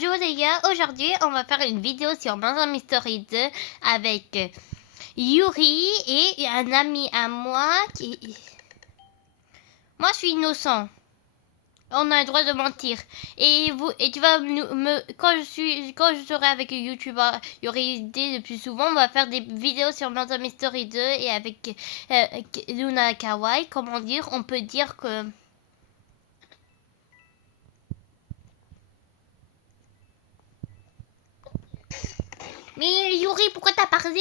Bonjour les gars, aujourd'hui on va faire une vidéo sur Murder Mystery 2 avec Yuri et un ami à moi qui... Moi je suis innocent, on a le droit de mentir. Et tu vas quand je serai avec le youtubeur Yuri D le plus souvent, on va faire des vidéos sur Murder Mystery 2 et avec Luna Kawaii, comment dire, on peut dire que... Mais Yuri, pourquoi t'as parlé?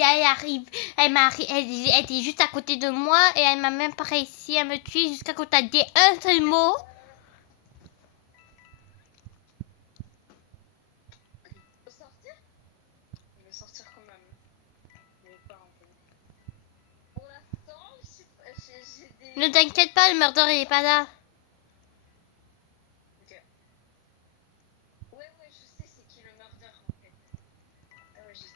Elle arrive, elle était juste à côté de moi et elle m'a même pas réussi à me tuer jusqu'à quand t'as dit un seul mot. Il faut sortir? Il veut sortir quand même. Mais pas un peu. Pour l'instant, j'ai des... Ne t'inquiète pas, le meurtrier il est pas là. Ok. Ouais, je sais c'est qui le meurtrier en fait. Ah ouais, je sais.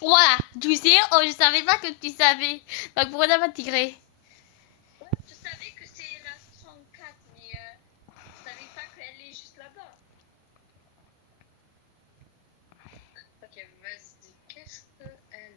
Voilà, tu sais, oh je savais pas que tu savais. Donc pourquoi t'as pas tiré? Ouais, je savais que c'est la 34, mais je savais pas qu'elle est juste là-bas. Ok, vas-y, qu'est-ce qu'elle...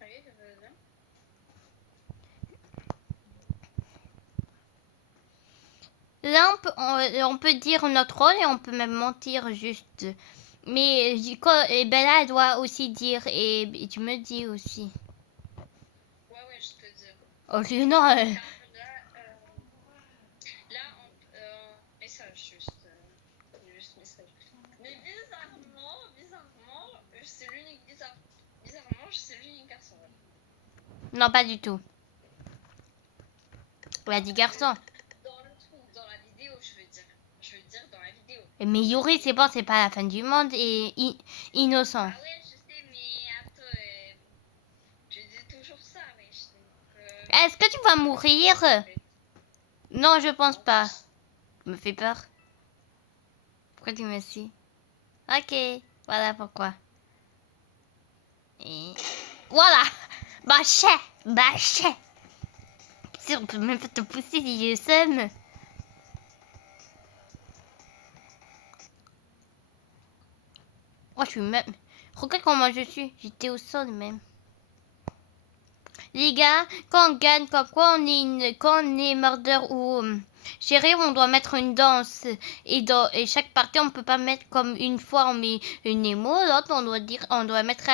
Oui, je veux bien. Là on peut dire notre rôle et on peut même mentir juste. Mais et Bella elle doit aussi dire et tu me dis aussi. Ouais, je te dis. Oh non. Car là, message juste. Juste message. Mais bizarrement, c'est l'unique bizarrement, c'est l'unique garçon. Non, pas du tout. Elle a dit garçon. Dans la vidéo, je veux dire. Je veux dire dans la vidéo. Mais Yuri, c'est bon, c'est pas la fin du monde et innocent. Ah ouais, je sais, mais attends, je dis toujours ça, mais Est-ce que tu vas mourir? Non, je pense pas. Ça me fait peur. Pourquoi tu me suis? Ok, voilà pourquoi. Et voilà. Bâchet. Si on peut même pas te pousser si je sème. Oh, je suis même... Regarde comment je suis. J'étais au sol même. Les gars, quand on gagne, comme quoi quand on est murder ou shérif, on doit mettre une danse. Et chaque partie, on peut pas mettre comme une fois on met une émo, l'autre on doit mettre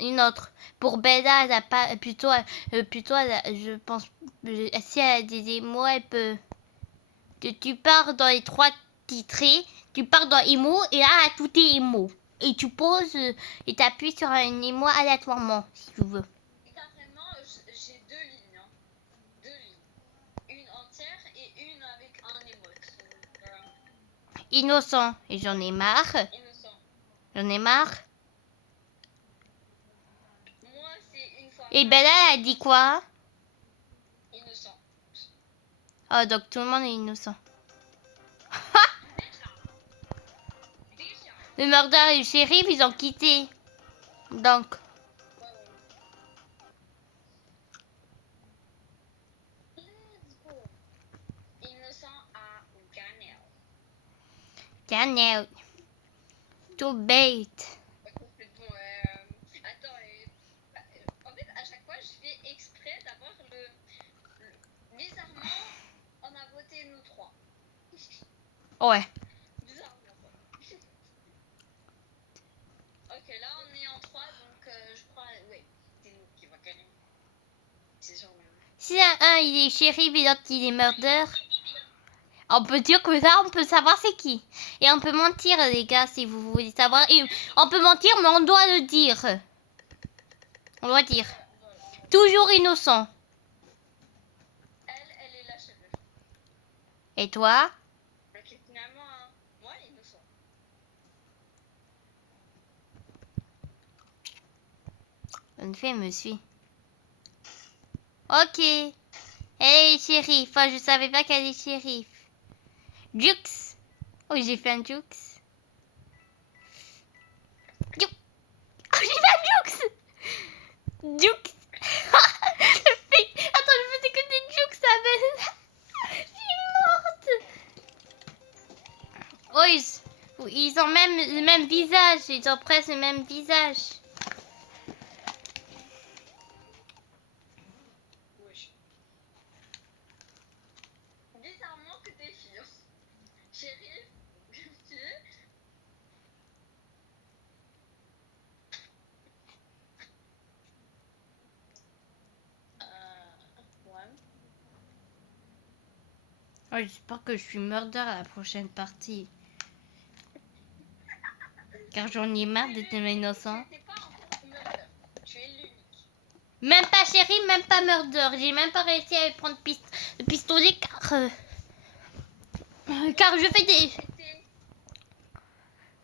une autre. Pour Bella, elle a pas plutôt je pense si elle a des émos, elle peut. Tu pars dans les 3 titrés, tu pars dans émo et là tout est émo. Et tu poses et t'appuies sur un émo aléatoirement si tu veux. Carrément, j'ai 2 lignes. Hein. 2 lignes. Une entière et une avec un émote. Innocent. Et j'en ai marre. Innocent. J'en ai marre. Moi, c'est une fois. Et Bella, elle a dit quoi? Innocent. Oh, donc tout le monde est innocent. Déjà. Le meurtrier et le shérif, ils ont quitté. Donc. Let's go. Innocent à Ganel. Canel. Too bait. Complètement. Attends, en fait, à chaque fois, je fais exprès d'avoir bizarrement, on a voté nous 3. Ouais. Bizarrement, quoi. Ok, là, on est en 3, donc je crois, ouais, c'est nous qui va gagner. C'est genre même. Si un il est shérif et l'autre il est murder, on peut dire que là on peut savoir c'est qui. Et on peut mentir les gars si vous voulez savoir. Et on peut mentir mais on doit le dire. On doit dire. Toujours innocent. Elle est la chef. Et toi? Ok, finalement, moi, innocent. En effet, elle me suit. Ok. Elle est shérif. Enfin, je savais pas qu'elle est shérif. Jux. Oh, j'ai fait un Jux. Jux. Oh, j'ai fait un Jux. Jux. Attends, je faisais que des Jux, ça me... Je suis morte. Oh, ils ont même le même visage. Ils ont presque le même visage. Wesh. Bizarrement que t'es fille. Shérif, tu es. Ouais. Oh, j'espère que je suis murder à la prochaine partie. Car j'en ai marre d'être innocent. Tu n'es pas encore murder. Tu es l'unique. Même pas chérie, même pas murder. J'ai même pas réussi à prendre le pistolet car je fais des...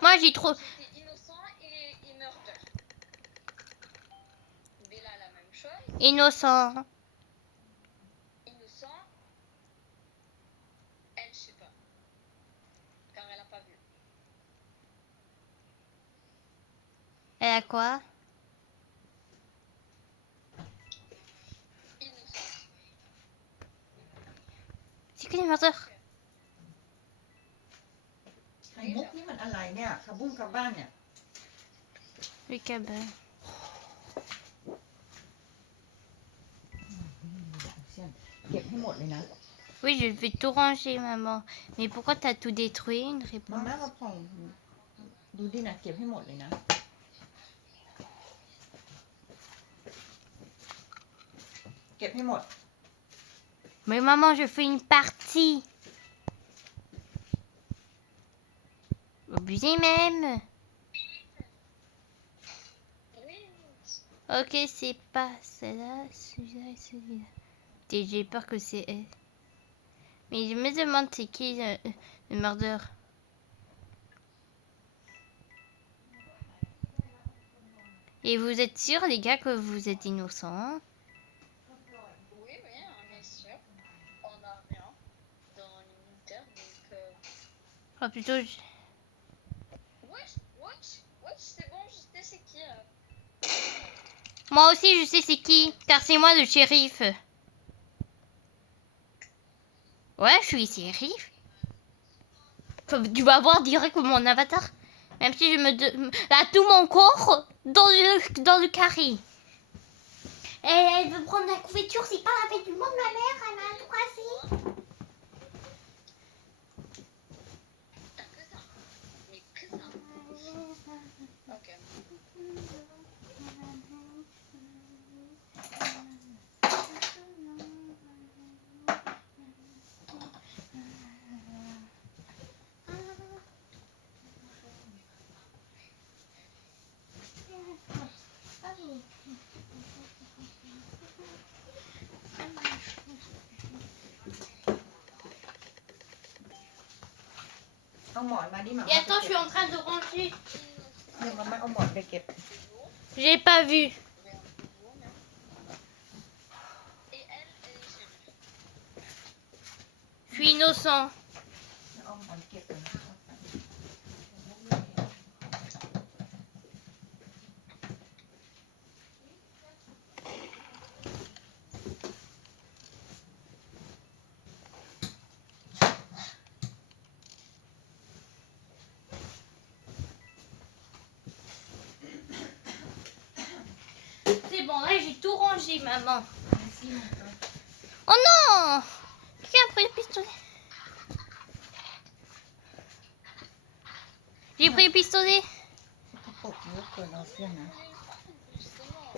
Moi j'ai trop... C'était innocent et murder. Bella, la même chose. Innocent. Innocent. Elle, je sais pas. Car elle a pas vu. Elle a quoi? Innocent. C'est que les murders. ไข่มุกนี่มันอะไรเนี่ยคาบุ้งคาบ้านเนี่ย Le cabin. เก็บให้หมดเลยนะ Oui, je vais tout ranger, maman. Mais pourquoi t'as tout détruit? Une มา réponse. ม่ามาผ่องดูดินะเก็บให้หมดเลยนะเก็บให้หมด Mais maman, je fais une partie. Obligé même. Oui. Ok, c'est pas celle-là, celui-là et celui-là. Et j'ai peur que c'est elle. Mais je me demande c'est qui le murder. Et vous êtes sûrs, les gars, que vous êtes innocents? Oui, on est sûr. On n'a rien dans l'inventaire, donc... Oh, plutôt... Wesh, c'est bon, je sais c'est qui. Moi aussi, je sais c'est qui, car c'est moi le shérif. Ouais, je suis shérif. Tu vas voir direct mon avatar. Même si je me... Là, tout mon corps dans le carré. Elle veut prendre la couverture, c'est pas la fête du monde, ma mère, elle m'a tout cassé. T'as que ça. Mais que ça. Ok.เอาหมอนมาดิหมา Et attends, je suis en train de ranger. เดี๋ยวมาม่าเอาหมอนไปเก็บ J'ai pas vu. Et elle est shérif. Je suis innocent. เอาหมอนเก็บเลย C'est bon, là j'ai tout rangé, maman. Oh non! Qui a pris le pistolet? J'ai pris le pistolet. กระปุกเยอะเกินเอาเสื้อนะ Justement.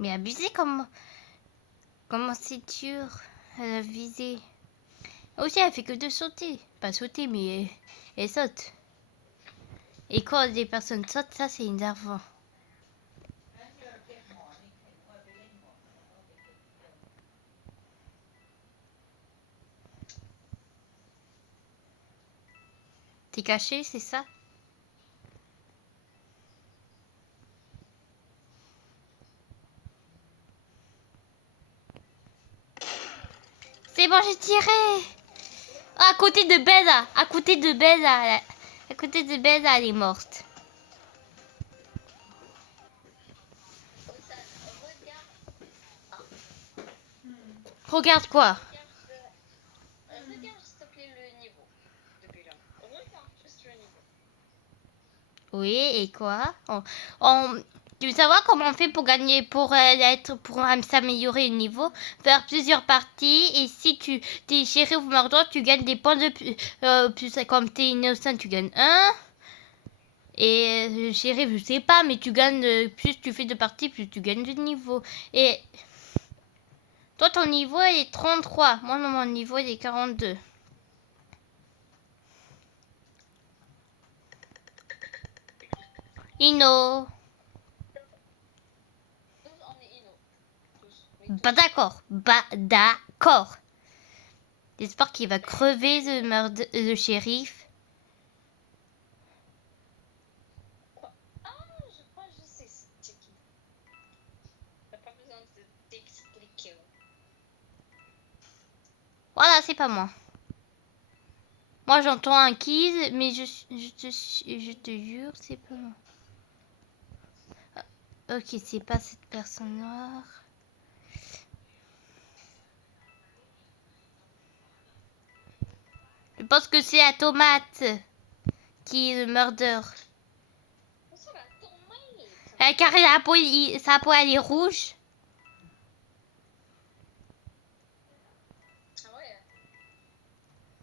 Mais abusé comme... Comment c'est dur. Elle a visé. Aussi, elle fait que de sauter. Pas sauter, mais elle saute. Et quand des personnes sautent, ça c'est énervant. T'es caché, c'est ça? C'est bon, j'ai tiré. Ah, à côté de Bella. À côté de Bella. À côté de Bella, elle est morte. Osan, regarde. Regarde quoi? Regarde s'il te plaît le niveau. Depuis là. Regarde juste le niveau. Oui, et quoi? Tu veux savoir comment on fait pour gagner, pour s'améliorer au niveau? Faire plusieurs parties, et si tu t'es shérif ou mordor, tu gagnes des points de plus. Comme t'es innocent, tu gagnes 1. Et shérif, je sais pas, mais tu gagnes, plus tu fais de parties, plus tu gagnes de niveau. Et toi, ton niveau est 33. Moi, mon niveau il est 42. Inno. Tous on est inno. Tous. Oui, tous. Pas d'accord. Pas d'accord. J'espère qu'il va crever le shérif. Ah, je crois que je sais c'est qui. T'as pas besoin de t'expliquer. Voilà, c'est pas moi. Moi, j'entends un kiss, mais je te jure, c'est pas moi. Ok, c'est pas cette personne noire. Je pense que c'est la tomate qui est le murder. Ça va, tomate. Car sa peau, elle est rouge. Ah ouais.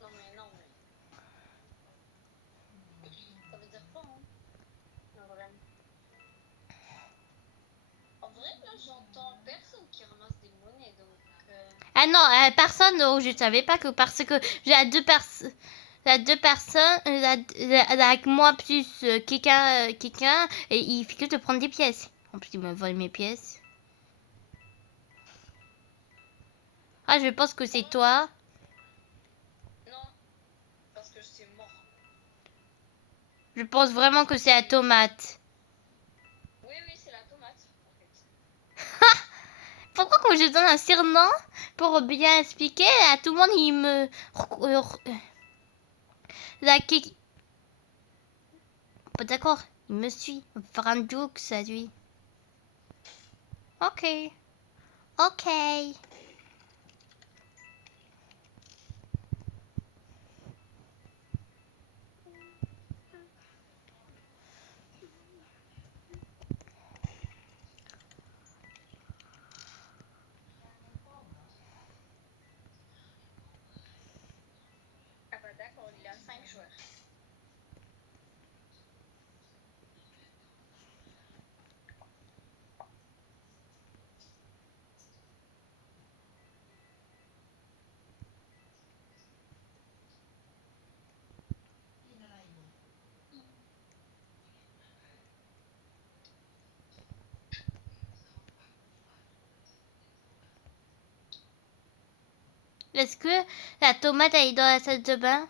Non mais, non mais. Ça veut dire quoi, hein? Non, vraiment. En vrai, là, j'entends personne qui ramasse des monnaies, donc... Ah non, personne, oh, je savais pas que parce que j'ai deux personnes. Deux personnes, avec moi plus quelqu'un, et il fait que de prendre des pièces. En plus, il m'a volé mes pièces. Ah, je pense que c'est toi. Non, parce que c'est mort. Je pense vraiment que c'est la tomate. Oui, oui, c'est la tomate, en fait. Pourquoi quand je donne un surnom pour bien expliquer, à tout le monde il me... Pas d'accord, il me suit. On va faire un joke, ça lui. Ok. Ok. Ah bah d'accord, il y a 5 joueurs. Est-ce que la tomate elle est dans la salle de bain?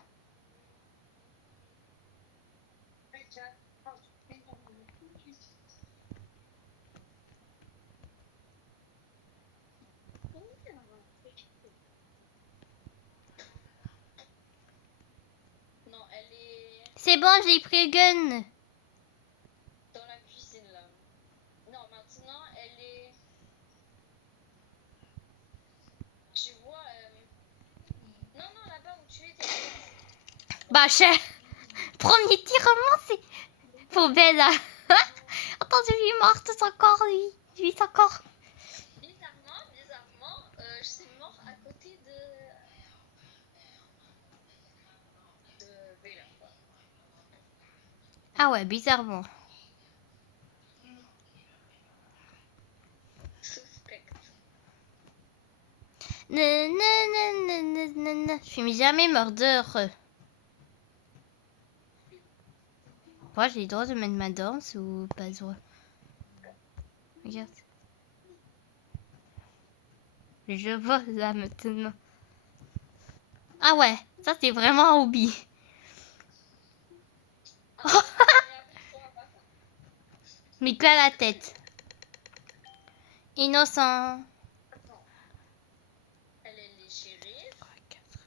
Non, elle est C'est bon, j'ai pris le gun. dans la cuisine là. Non, maintenant elle est. Tu vois. Non, non, là-bas où tu étais. Bah, cher. Premier tirement, c'est pour Bella. Attends, je suis morte encore, lui. Lui, encore. Bizarrement, je suis mort à côté de Bella. Quoi. Ah ouais, bizarrement. Suspect. Je suis jamais murder. Moi, j'ai le droit de mettre ma danse ou pas le droit? Regarde. Je vois là maintenant. Ah ouais, ça c'est vraiment un hobby. Mais que à la tête. Innocent. Attends. Elle est les shérifs.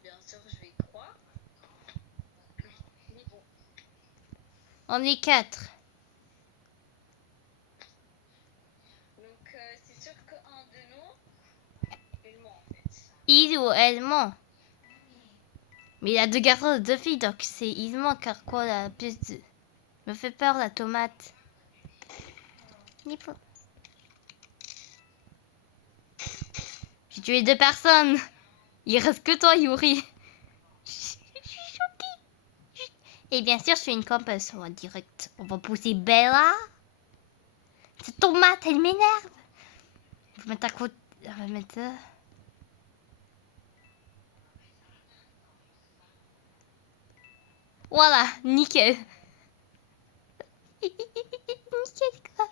Bien sûr, je vais croire. Mais bon. On est 4. Donc, c'est sûr qu'un de nous, il ment en fait. Il ou elle ment. Mais il y a 2 garçons et 2 filles, donc c'est il ment car quoi la plus de... Me fait peur la tomate. J'ai tué 2 personnes. Il reste que toi, Yuri. Je suis choquée. Et bien sûr, je suis une campus. On va direct. On va pousser Bella. Cette tomate, elle m'énerve. On va mettre à côté. On va mettre ça. Voilà, nickel. Nickel, quoi.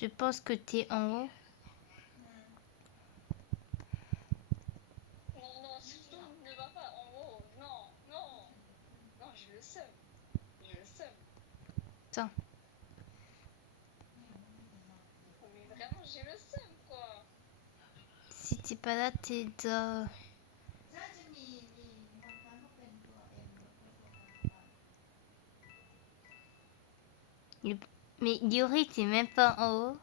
Je pense que t'es en haut. Non, surtout, ne va pas en haut. Non, j'ai le seum. Attends. Mais vraiment, j'ai le seum, quoi. Si t'es pas là, t'es dans... Mais Yuri, t'es même pas en haut.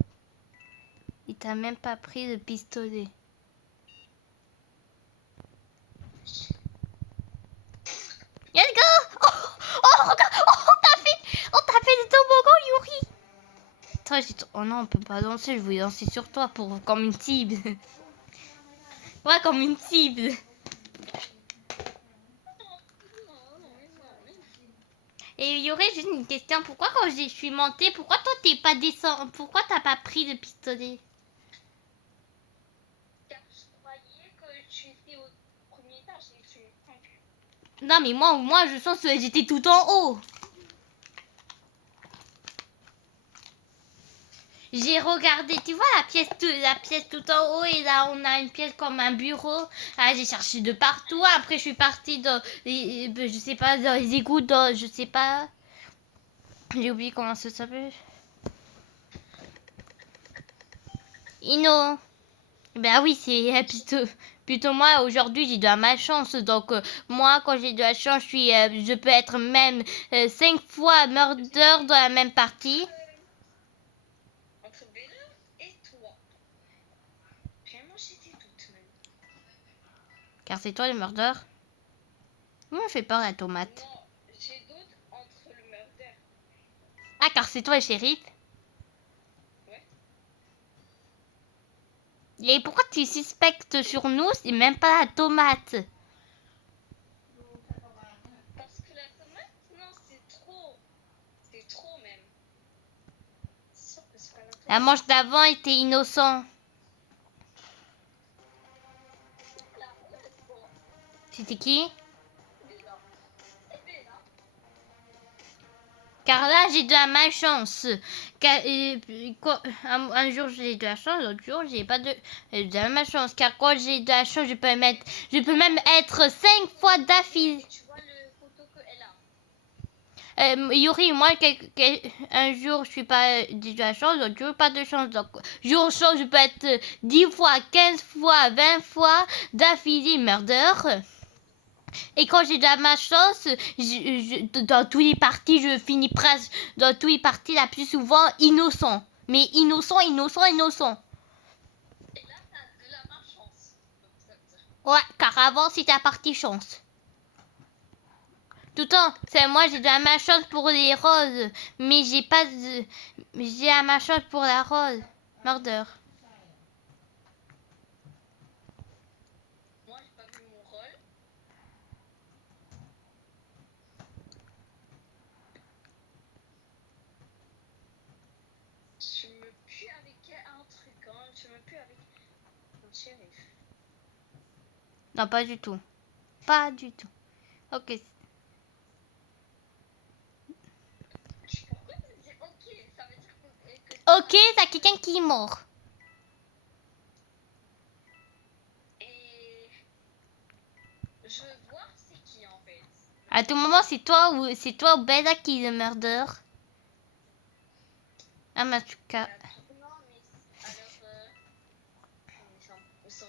Il t'a même pas pris le pistolet. Let's go! Oh, regarde! Oh, on t'a fait le toboggan, Yuri! Attends, oh non, on peut pas danser. Je voulais danser sur toi pour comme une cible. Ouais, comme une cible. Et Yuri, juste une question. Pourquoi quand je suis montée, pourquoi toi t'es pas descendu? Pourquoi t'as pas pris le pistolet? Car je croyais que tu étais au premier étage et tu es conduit. Non, mais moi, je sens que j'étais tout en haut. J'ai regardé, tu vois la pièce tout en haut et là on a une pièce comme un bureau. Ah, j'ai cherché de partout. Après je suis partie dans les, je sais pas, dans les égouts, dans, je sais pas. J'ai oublié comment ça s'appelle. Ino. Ben oui, c'est plutôt moi aujourd'hui j'ai de la malchance. Donc moi quand j'ai de la chance, je peux être même 5 fois murder dans la même partie. Entre Bella et toi. Vraiment, j'étais toute même. Car c'est toi le murder. Moi me fait peur la tomate. Non, j'ai doute entre le murder. Ah car c'est toi le shérif. Ouais. Et pourquoi tu suspectes sur nous? C'est même pas la tomate. Parce que la tomate, non, c'est trop. C'est trop même. C'est sûr que c'est pas la tomate. La manche d'avant était innocent. La rouge, bon, C'était qui? Bella. C'est Bella. Car là j'ai de la malchance. Un jour j'ai de la chance, l'autre jour j'ai pas de la malchance. Car quand j'ai de la chance, je peux même être 5 fois d'affilée. Tu vois le photo qu'elle a. Yuri, moi, un jour, je suis pas de la chance, l'autre jour, pas de chance. Donc, jour chance, je peux être 10 fois, 15 fois, 20 fois d'affilée murder. Et quand j'ai de la malchance, dans tous les parties, je finis presque, dans tous les parties, la plus souvent, innocent. Mais innocent. Et là, t'as de la malchance. Donc, ça veut dire. Ouais, car avant, c'était la partie chance. Tout le temps, c'est moi j'ai de la malchance pour les roses, mais j'ai pas de... J'ai la malchance pour la rose. Murder. Moi, j'ai pas vu mon rôle. Je me pue avec un truc, hein. Je me shérif. Non, pas du tout. Pas du tout. Ok. Pourquoi tu dis ok? Ça veut dire que Ok, t'as quelqu'un qui est mort. Et je veux voir c'est qui en fait. À tout moment, c'est toi ou Bella qui est le murder. Ah, Matuka. Non mais alors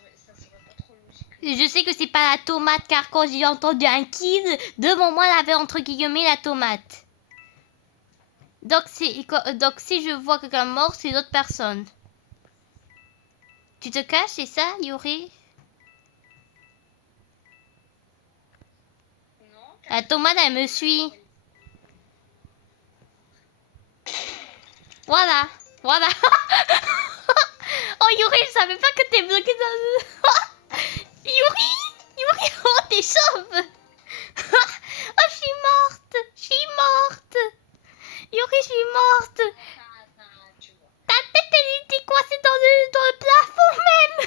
mais ça serait pas trop logique. Je sais que c'est pas la tomate car quand j'ai entendu un kill, devant moi, elle avait entre guillemets la tomate. Donc si je vois quelqu'un mort, c'est d'autres personnes. Tu te caches, c'est ça, Yuri? Non. La tomate, elle me suit. Voilà, voilà. Oh Yuri, je savais pas que t'es bloqué dans le... Yuri, Yuri, oh t'es chauve. Oh je suis morte, Yuri, je suis morte. Tu vois. Ta tête elle était coincée dans le plafond même.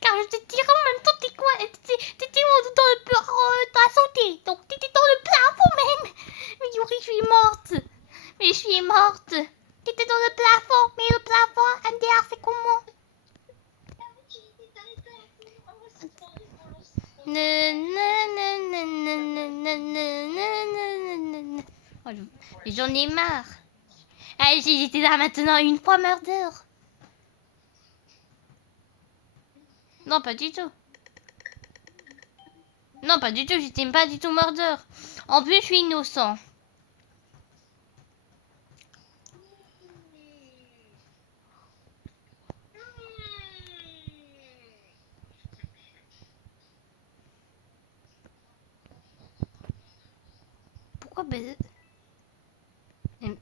Car je te tirais en même temps, t'étais dans le plafond, t'as sauté. Donc t'étais dans le plafond même. Mais Yuri, je suis morte. T'étais dans le plafond, mais le plafond, MDR, c'est comment? Oh, j'en ai marre. Allez, j'étais là maintenant une fois murder. Non, pas du tout. Non, pas du tout, j'étais pas du tout murder. En plus, je suis innocent. Pourquoi Bella?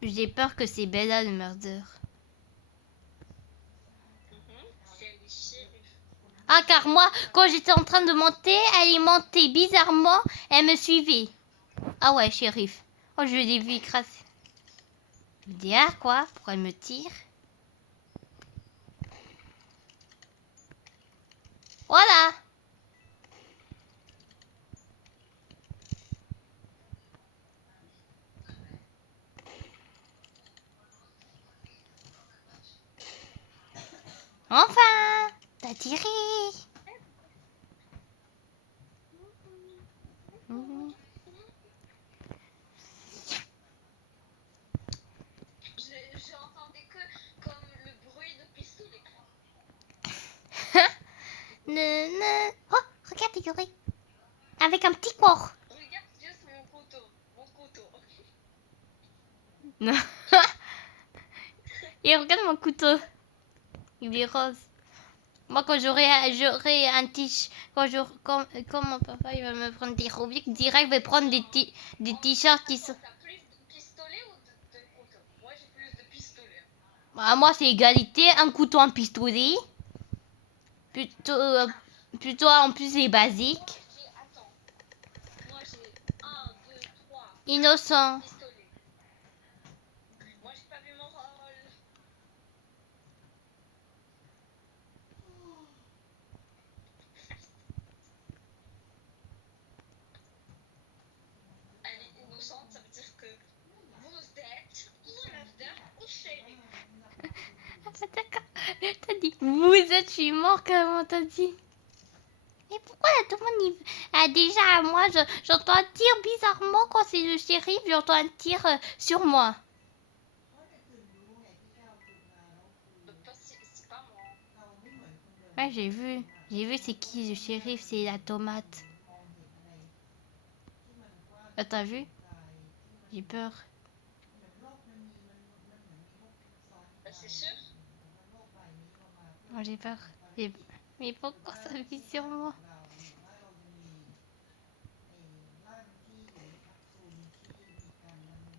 J'ai peur que c'est Bella le murder. C'est le shérif. Ah, car moi, quand j'étais en train de monter, elle est montée bizarrement. Elle me suivait. Ah ouais, shérif. Oh, je l'ai vu écraser. Je me dis, ah quoi? Pourquoi elle me tire? Voilà. Enfin, t'as tiré. J'entendais que comme le bruit de pistolet. Oh, regarde, Yuri. Avec un petit corps. Regarde juste mon couteau. Mon couteau. Et regarde mon couteau. Il est rose. Moi, quand j'aurai un t-shirt, quand mon papa il va me prendre des rubriques, direct, je vais prendre des t-shirts qui sont... T'as plus de pistolet ou de couteau? Moi j'ai plus de pistolet. Bah, moi, c'est égalité. Un couteau, un pistolet. Plutôt en plus, c'est basique. Attends. Moi j'ai 1, 2, 3, Innocent. pistolet. Moi j'ai pas vu mon rôle. Elle est innocente, ça veut dire que vous êtes ou murder ou shérif. D'accord. T'as dit, vous êtes, je suis mort, comment t'as dit? Mais pourquoi tout le monde déjà, moi, j'entends un tir bizarrement quand c'est le shérif, j'entends un tir sur moi. C'est pas moi. Ouais, j'ai vu c'est qui le shérif, c'est la tomate. Ah, t'as vu? J'ai peur. C'est sûr? Moi, j'ai peur. Mais pourquoi ça vit sur moi?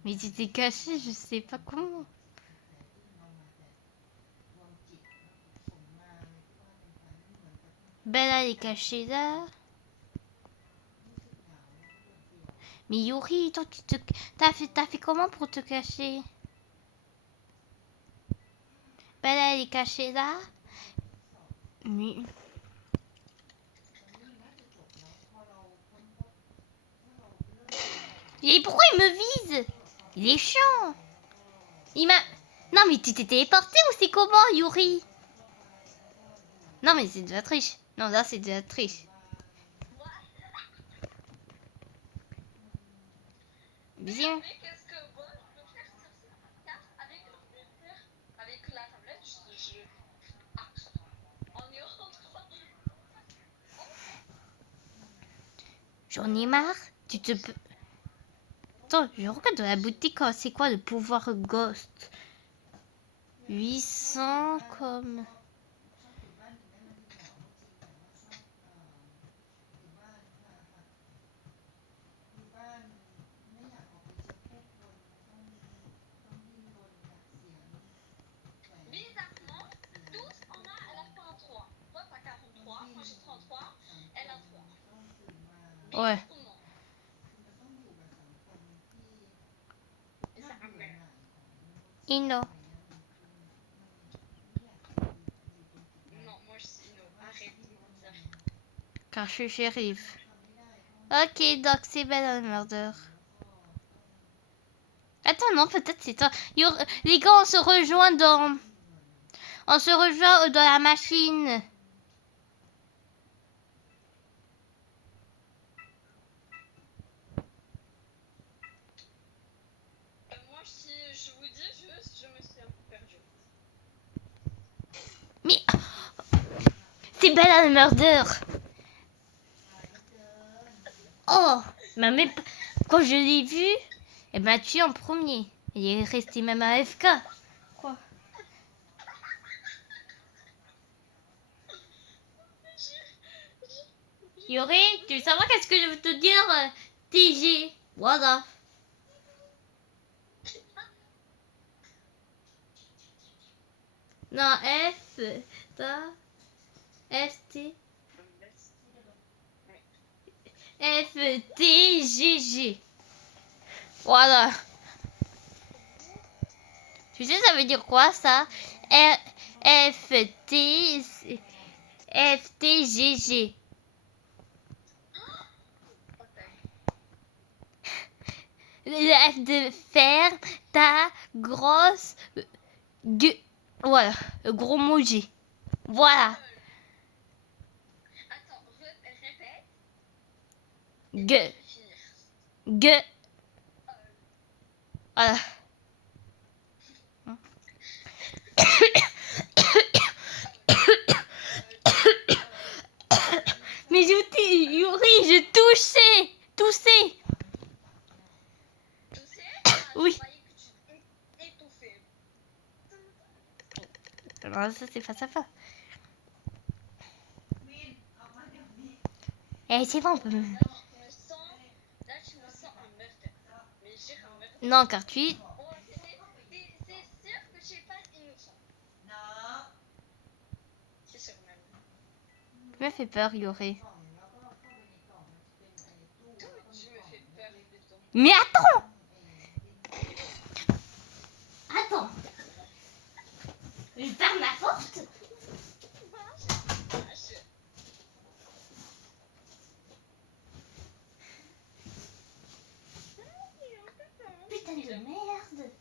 Mais tu t'es caché, je sais pas comment. Bella elle est cachée là. Mais Yuri, toi t'as fait comment pour te cacher? Bella elle est cachée là. Mais Et pourquoi il me vise? Il est chiant. Il m'a... Non mais tu t'es téléporté ou c'est comment, Yuri? Non mais c'est de la triche. Non, là c'est de la triche. Viens. Mais qu'est-ce que moi je peux faire sur cette carte avec l'ordinateur? Avec la tablette, Ah, on y rentre. J'en ai marre. Tu te peux... Attends, je regarde dans la boutique, c'est quoi le pouvoir Ghost? 800 comme... Bizarrement, tous on a à la fin 3. Toi t'as 43, moi j'ai 33, elle a 3. Ouais. Bizarrement. Bizarrement. Ino. Non, moi je suis non, arrête de mentir. Car je suis shérif. Ok, donc c'est Bella le murder. Attends, non, peut-être c'est toi. Les gars, on se rejoint dans... On se rejoint dans la machine. Moi si je vous dis juste, je me suis un peu perdue. Mais... C'est Bella le murder. Oh, mais même quand je l'ai vu, elle m'a tué en premier. Elle est restée même à AFK. Quoi? Yori, tu veux savoir qu'est-ce que je veux te dire? TG. Voilà. Non, F, ta, F, T, F, T, G, G. Voilà. Tu sais, ça veut dire quoi ça? F, T, F, T, G, G. Le F de fer, ta, grosse, voilà, le gros mot G. Voilà. Attends, répète. G. G. Voilà. Mais Yuri, je toussais. Toussé? Oui. Je croyais que tu étouffais. Alors ça c'est face à face. Eh c'est bon, on peut... Là, tu me sens un meurtre. Mais j'ai un meurtre. Non, car tu... Oh, c'est sûr que j'ai pas innocent. Non. C'est sûr même. Tu me fais peur, Yuri. Tu me fais peur de ton. Mais attends. Attends. Je ferme la porte. Putain de merde.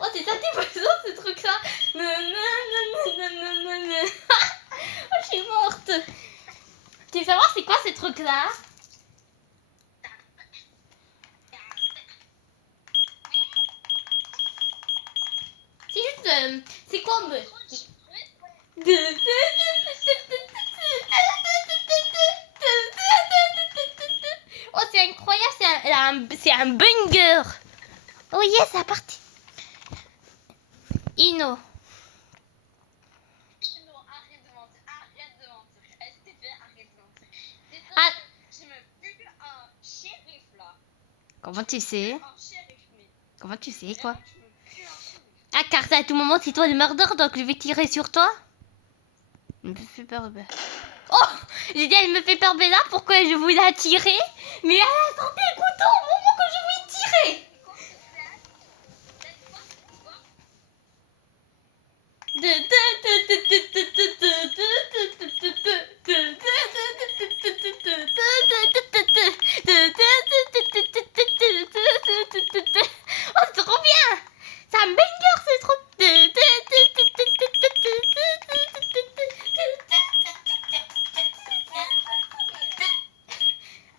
Oh, c'est ça tes besoins, ce truc-là. Oh, je suis morte. Tu veux savoir c'est quoi ces trucs-là? C'est juste... c'est quoi Oh, c'est incroyable, c'est un banger. Oh yes, c'est parti. Ino. Non, arrête de mentir. STP, arrête de mentir. Comment tu sais? Un shérif, mais Comment tu sais quoi? vraiment, tu me pues un shérif. Ah, car à tout moment c'est toi le meurtre, donc je vais tirer sur toi. Elle me fait peur, Bella. Oh! J'ai dit, elle me fait peur, Bella, pourquoi je voulais la tirer? Mais elle a sorti le couteau au moment que je voulais tirer! Quand tu fais, t'as quoi? Oh, c'est trop bien! Ça me banger, c'est trop...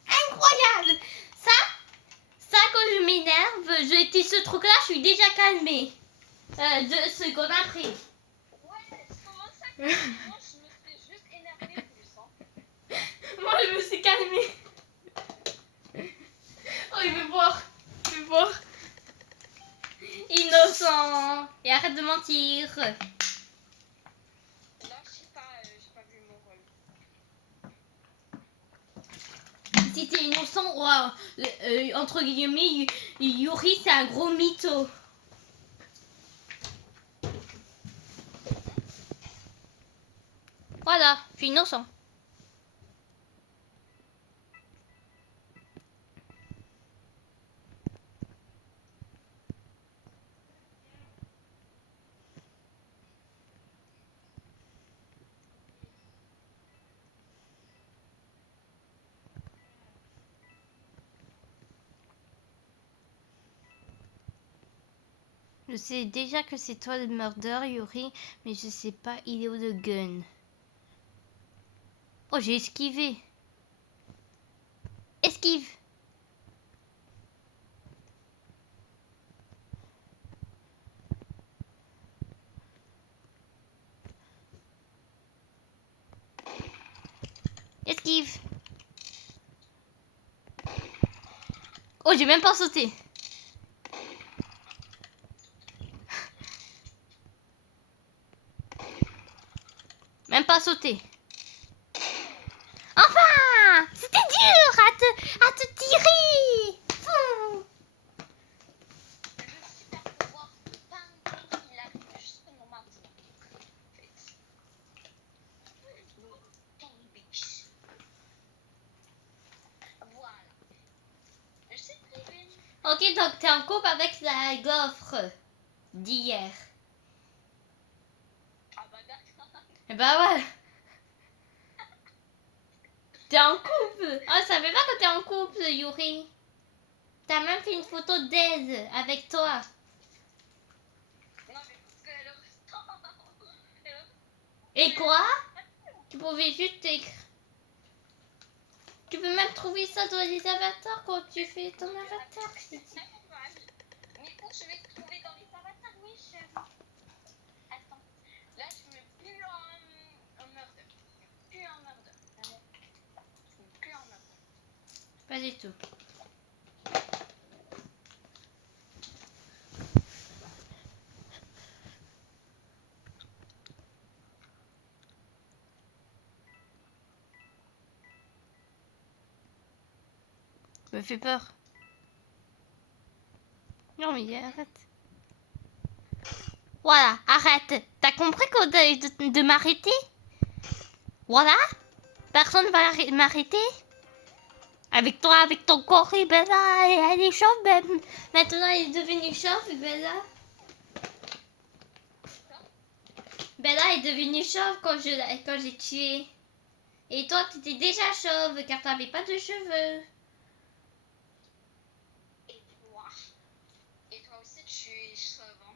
Incroyable! Ça, quand je m'énerve, je dis ce truc-là, je suis déjà calmée. 2 secondes après. Ouais, comment ça que moi je me fais juste énerver plus, hein. Moi, je me suis calmée. Oh, il veut boire. Il veut boire. Innocent. Et arrête de mentir. Là, je sais pas, j'ai pas vu mon rôle. Si t'es innocent, wow. Entre guillemets, Yuri, c'est un gros mytho. Voilà, je suis innocent. Je sais déjà que c'est toi le murder, Yuri, mais je sais pas il est où le gun. Oh, j'ai esquivé. Esquive. Esquive. Oh, j'ai même pas sauté. Même pas sauté. Enfin! C'était dur à te tirer! Fou. Le super pouvoir de pingouin, il arrive justement maintenant. En fait. Bitch. Voilà. Je sais très bien. Ok, donc t'es en couple avec la gaufre d'hier. Ah bah d'accord. Eh bah ouais. T'es en couple. Oh, je savais pas que t'es en couple, Yuri. T'as même fait une photo d'aide avec toi. Non mais parce qu'elle est restant. Et quoi? Tu pouvais juste écrire. Tu peux même trouver ça dans les avatars quand tu fais ton avatar. Mais où je vais te trouver dans les avatars, oui, chérie. Attends. Là, je mets plus en murder. Plus en murder. Je mets plus en murder. Pas du tout. Ça me fait peur. Non mais arrête. Voilà, arrête. T'as compris qu'on de m'arrêter? Voilà. Personne va m'arrêter. Avec toi, avec ton corps, et Bella, elle est chauve même. Maintenant, elle est devenue chauve, Bella. Bella est devenue chauve quand j'ai tué. Et toi, tu étais déjà chauve car t'avais pas de cheveux. Et toi. Et toi aussi, tu es chauve, hein.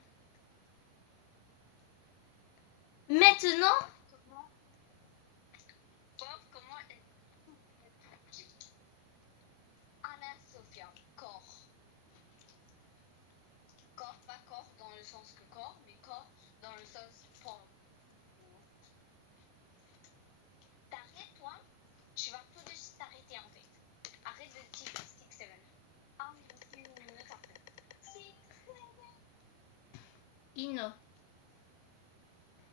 Maintenant, Comment? Pauvre, comment est... Anna Sophia, corps. Corps, pas corps dans le sens que corps, mais corps dans le sens pauvre. T'arrêtes, toi? Tu vas tout de suite t'arrêter en fait. Arrête de dire 6-7. Ah, mais une minute après. 6-7. Ino.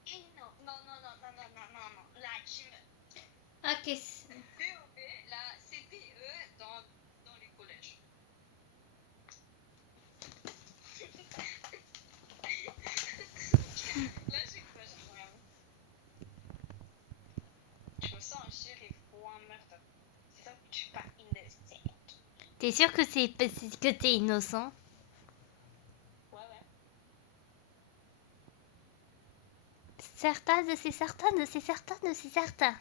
Et non, non, non, non, non, non, non, non, non. Là, tu me... Ok. POB, la CPE dans les collèges. T'es sûr que que t'es innocent? Ouais, ouais. Certain, c'est certain, c'est certain, c'est certain.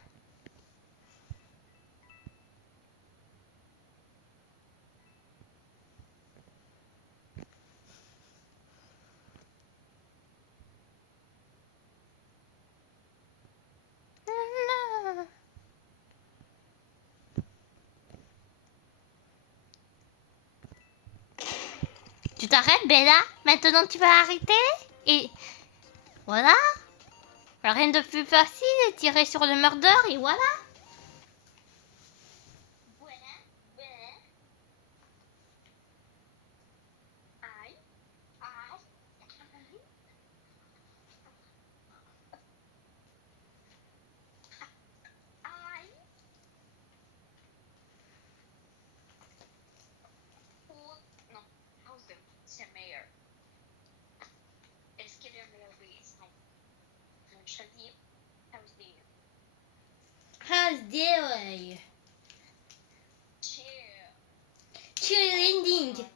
Non. Tu t'arrêtes, Bella? Maintenant, tu vas arrêter? Et voilà. Rien de plus facile, tirer sur le murder et voilà. Voilà, voilà. Aïe, aïe, aïe. Aïe. Oh, non, House c'est meilleur. Est-ce que le meilleur est non? Je choisis House. How's doing? Cheer. Cheerleading.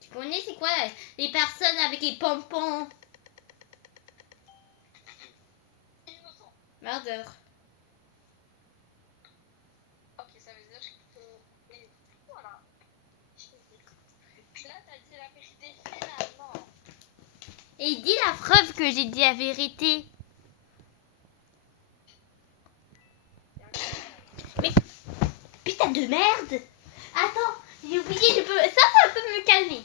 Tu connais c'est quoi les personnes avec les pompons? Innocent. Murder. Ok, ça veut dire que. Et voilà. Là, t'as dit la vérité finalement. Et dis la preuve que j'ai dit la vérité. Mais putain de merde. Attends, j'ai oublié, ça peut me calmer.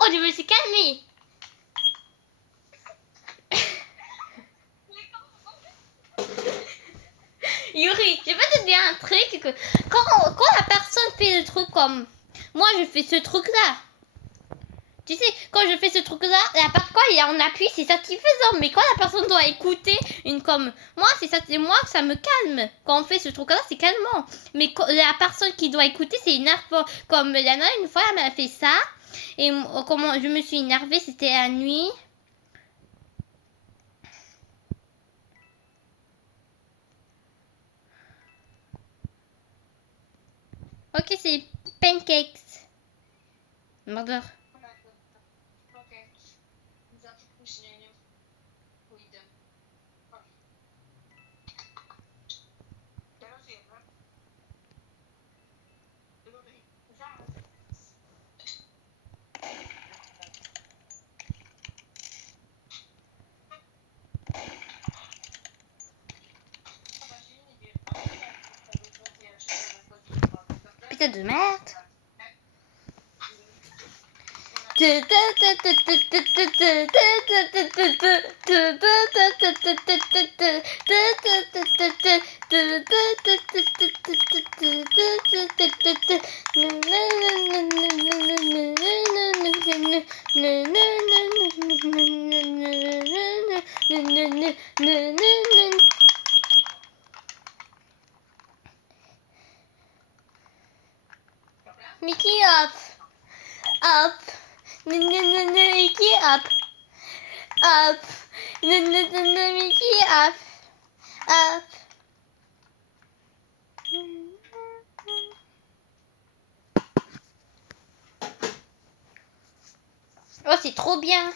Oh, je me suis calmée. Yuri, je vais te dire un truc que quand la personne fait le truc comme moi, je fais ce truc là. Tu sais, quand je fais ce truc là, la part quoi, on appuie, c'est satisfaisant. Mais quand la personne doit écouter une comme moi, c'est moi que ça me calme. Quand on fait ce truc là, c'est calmant. Mais la personne qui doit écouter, c'est énervant. Comme Lana, une fois, elle m'a fait ça. Et comment je me suis énervée, c'était la nuit. Ok, c'est pancakes. Murder. Ok. Za opóźnieniem pójdę. Teraz jemy. Zaraz. Putain de merde. Mickey up. Up. Mickey up. Up. Mickey up. Up. Oh, c'est trop bien.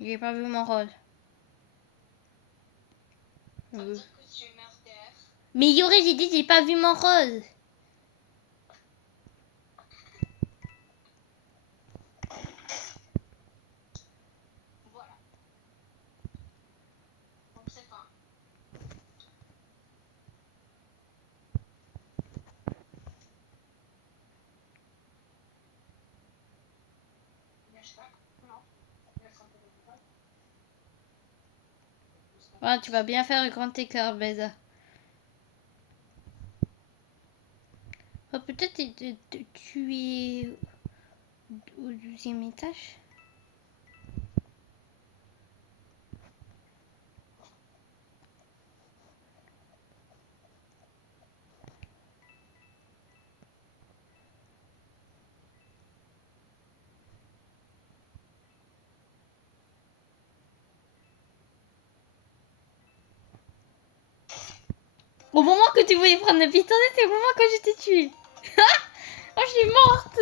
J'ai pas vu mon rôle. Ça veut dire que tu es murder. Mais Yuri, j'ai dit j'ai pas vu mon rôle. Voilà. Donc c'est fin. Lâche pas. Non. Laisse un peu de temps. Ah, tu vas bien faire le grand écart, Beza. Oh, peut-être tu es au 12e étage. Au moment que tu voulais prendre le pistolet, c'est au moment que je t'ai tué. Oh, je suis morte.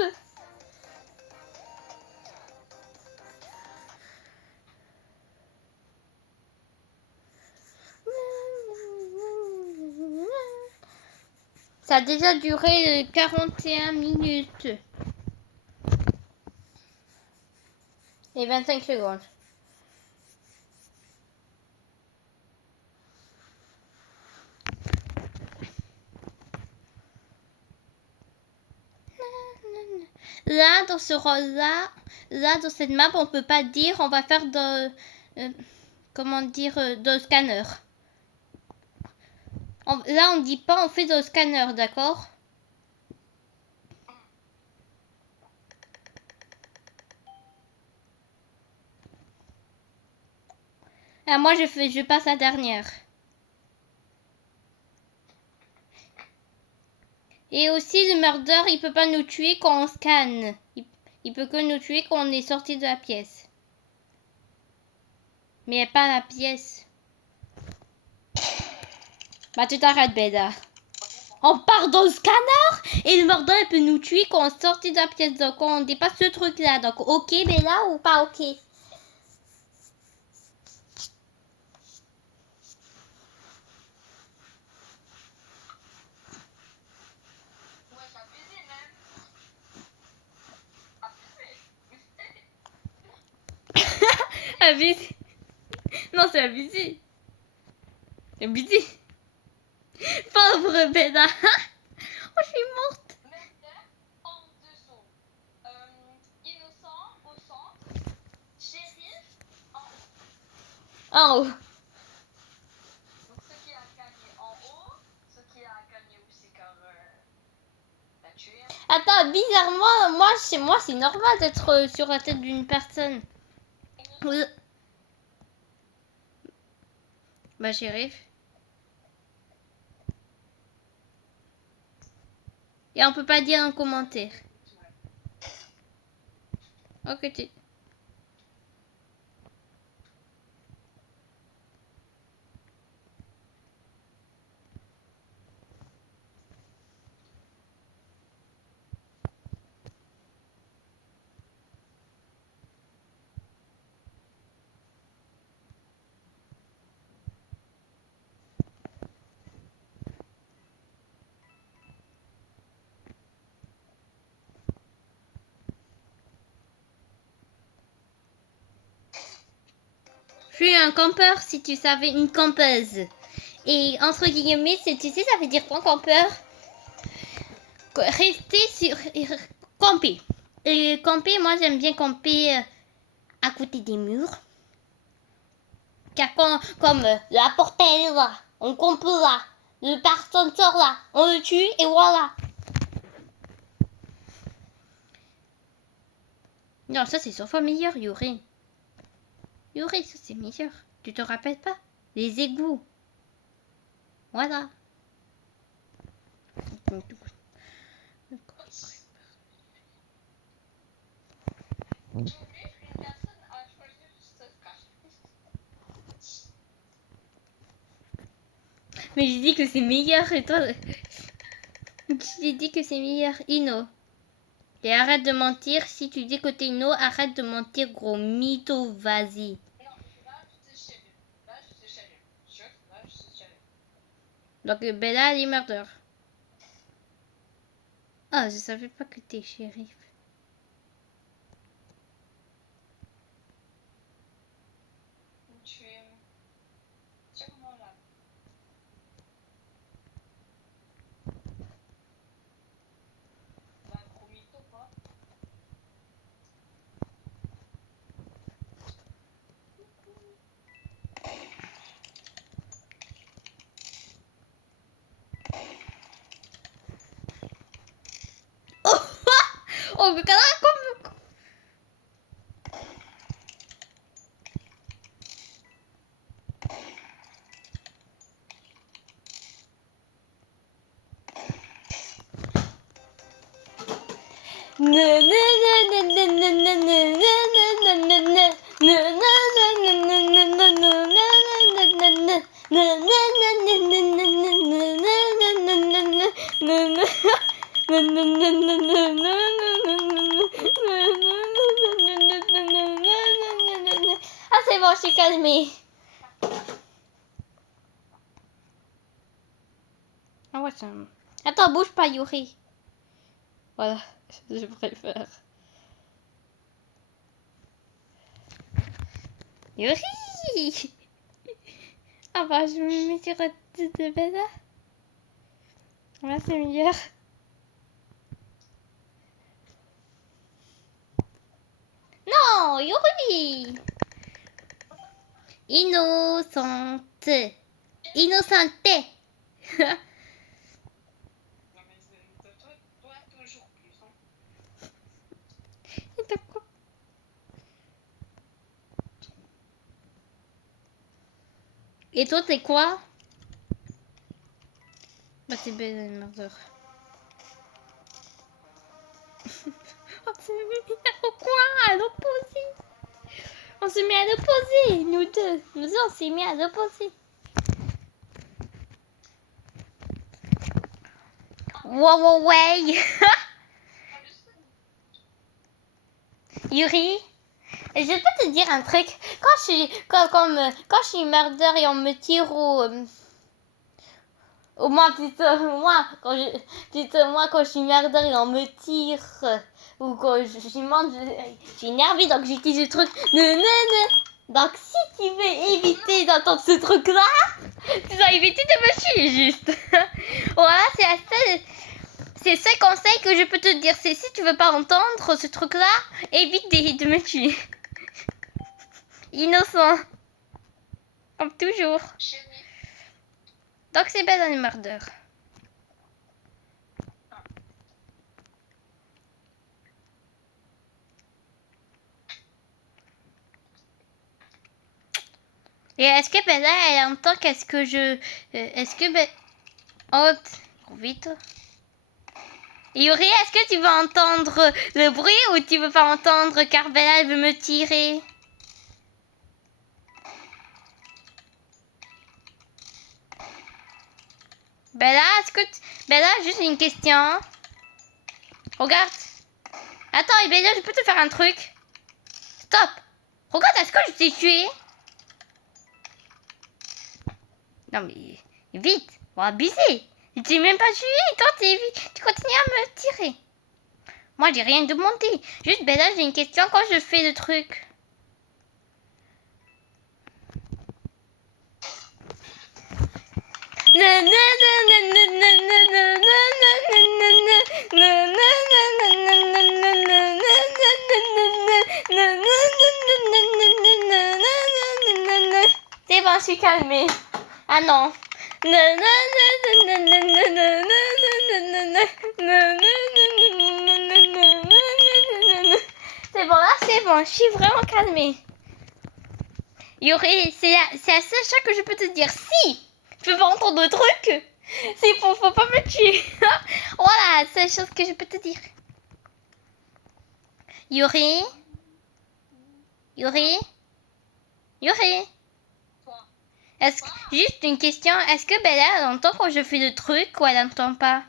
Ça a déjà duré 41 minutes et 25 secondes. Là, dans ce rôle-là, là, dans cette map, on peut pas dire, on va faire de, comment dire, de scanner. Là, on dit pas, on fait de scanner, d'accord? Ah, moi, je passe la dernière. Et aussi, le murder, il peut pas nous tuer quand on scanne. Il peut que nous tuer quand on est sorti de la pièce. Mais pas la pièce. Bah, tu t'arrêtes, Beda. On part dans le scanner et le murder, il peut nous tuer quand on est sorti de la pièce. Donc, on dépasse ce truc-là. Donc, ok, Beda, ou pas ok? Ouais, j'ai abusé même. Abusé. Abusé. Non, c'est abusé. Abusé. Pauvre Beda. Oh, je suis morte. Murder en dessous. Innocent au centre. Shérif en haut. En haut. Donc ce qui a gagné en haut, ce qui a gagné aussi car l'a tué. Attends, bizarrement, moi, c'est normal d'être sur la tête d'une personne. Bah, shérif. Et on peut pas dire un commentaire. Ok, tu... Je suis un campeur, si tu savais, une campeuse. Et entre guillemets, tu sais, ça veut dire quoi, campeur? Rester sur... Camper. Et camper, moi, j'aime bien camper à côté des murs. Car comme la porte est là, on campe là, le personne sort là, on le tue et voilà. Non, ça c'est 100 fois meilleur, Yuri. Yuri, ça c'est meilleur. Tu te rappelles pas? Les égouts. Voilà. Une personne a choisi ce cas. Mais j'ai dit que c'est meilleur et toi... J'ai dit que c'est meilleur. Ino. Et arrête de mentir. Si tu dis que t'es Ino, arrête de mentir, gros mytho, vas-y. Non, là je suis shérif. Là je suis shérif. Là je suis shérif. Donc Bella, elle est murder. Ah, je savais pas que t'es shérif. Tu es sûrement là. Un gros mytho quoi. Oh, mais caraca, Ah, c'est bon, je suis calmée. Ah ouais, ça... Attends, bouge pas, Yuri. Voilà, je préfère. Yuri! Ah bah, je me mets sur la tête de Bella. Là, c'est meilleur. Non, Yuri! Innocente. Innocente. Non, mais toi, toujours plus. Hein. Et toi, t'es quoi? Bah, t'es belle, merde. On s'est mis au coin, à l'opposé. On s'est mis à l'opposé, nous deux. Nous deux, on s'est mis à l'opposé. Wow, wow, ouais. Yuri, je peux te dire un truc. Quand je suis murder et on me tire au moins, plutôt, moi, quand je suis murder et on me tire, ou quand je monte, je suis énervée, donc j'utilise le truc. Donc, si tu veux éviter d'entendre ce truc-là, tu dois éviter de me tuer, juste. Voilà, c'est le seul conseil que je peux te dire. C'est si tu veux pas entendre ce truc-là, évite de me tuer. Innocent. Comme toujours. Donc, c'est pas un murder. Et est-ce que Bella, elle entend qu'est-ce que je... est-ce que... Oh, vite. Yuri, est-ce que tu veux entendre le bruit ou tu veux pas entendre car Bella, elle veut me tirer? Bella, Bella, juste une question. Regarde. Attends, Bella, je peux te faire un truc? Stop. Regarde, est-ce que je t'ai tué? Non mais, vite, on va abuser. Je t'ai même pas tué, toi tu continues à me tirer. Moi j'ai rien demandé. Juste Bella, j'ai une question quand je fais le truc. C'est bon, je suis calmée. Ah non. C'est bon, là c'est bon, je suis vraiment calmée. Yuri, c'est la seule chose que je peux te dire. Si tu veux pas entendre le truc, faut pas me tuer. Voilà, c'est la seule chose que je peux te dire. Yuri, Yuri, Yuri. Juste une question, est-ce que Bella elle entend quand je fais le truc ou elle entend pas?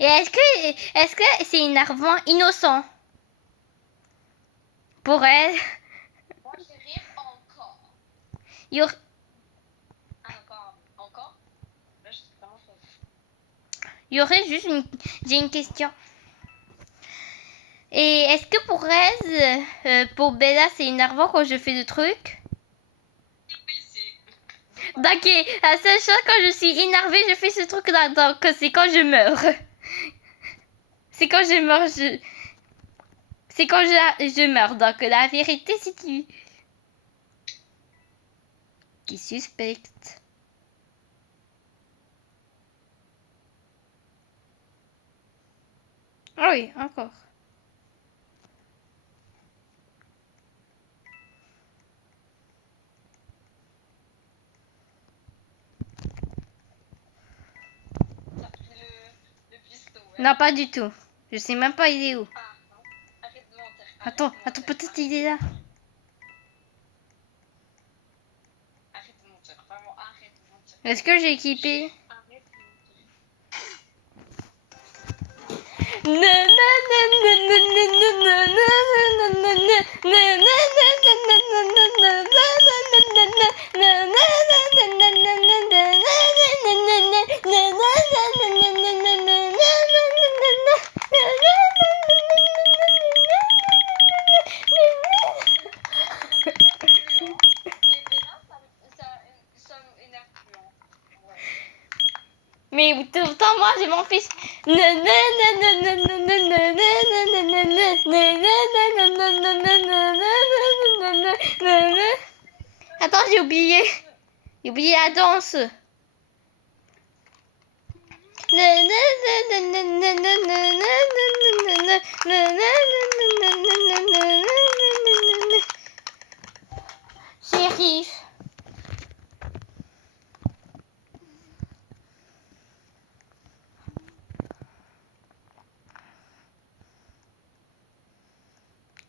Et est-ce que c'est énervant, innocent pour elle? Moi, j'ai rire encore. Yuri, Encore? Là, je sais pas. Yuri, j'ai une question. Et est-ce que pour elle, pour Bella, c'est énervant quand je fais le truc? Donc, la seule chose quand je suis énervée, je fais ce truc-là. Donc, c'est quand je meurs. C'est quand je meurs, c'est quand je meurs. Donc, la vérité, c'est qui suspecte. Ah oui, encore. T'as pris le piston. Ouais. Non, pas du tout. Je sais même pas il est où. Ah, non. Arrête de mentir. Attends, peut-être il est là. Arrête de mentir. Vraiment, arrête de mentir. Est-ce que j'ai équipé? Arrête de mentir. Et Bella, ça m'énerve plus. Hein. Ouais. Mais tout le temps, moi, j'ai mon fils. Attends, j'ai oublié. J'ai oublié la danse. Shérif.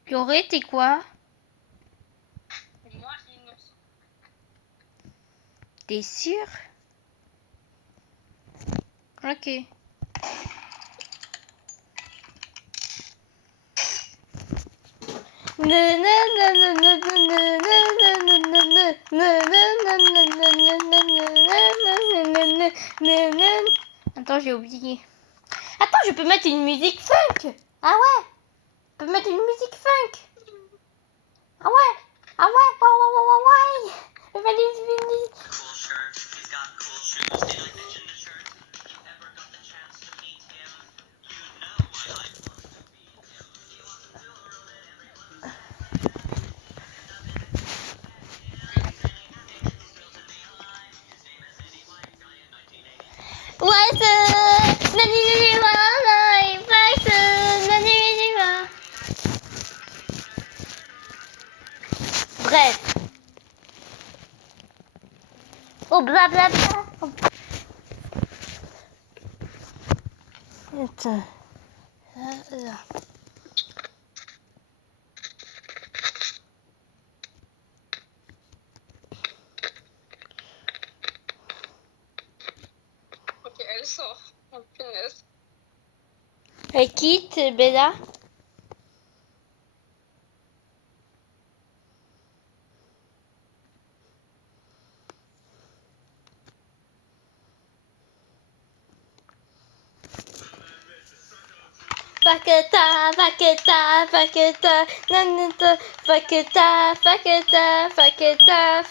Yoré, t'es quoi? Moi, innocent. T'es sûr? Ok. Attends, j'ai oublié. Attends, je peux mettre une musique funk. Ah ouais? Je peux mettre une musique funk. Ah ouais? Ah ouais? Ouais, ouais, ouais, ouais, ouais. Je vais aller Cool shirt, he's got cool shoes. Did I mention the shirt? If you ever got the chance to meet him, you'd know why I'd love to be him. He walks into a room and everyone's Ouais, c'est... Nani, nani, voilà, il passe, nani, nani, voilà. Bref. Oh, blablabla. Attends. Là. Ok, elle sort. Oh, punaise. Elle quitte, Bella. Faketa, faketa, faketa, nanita, faketa, faketa, faketa, faketa,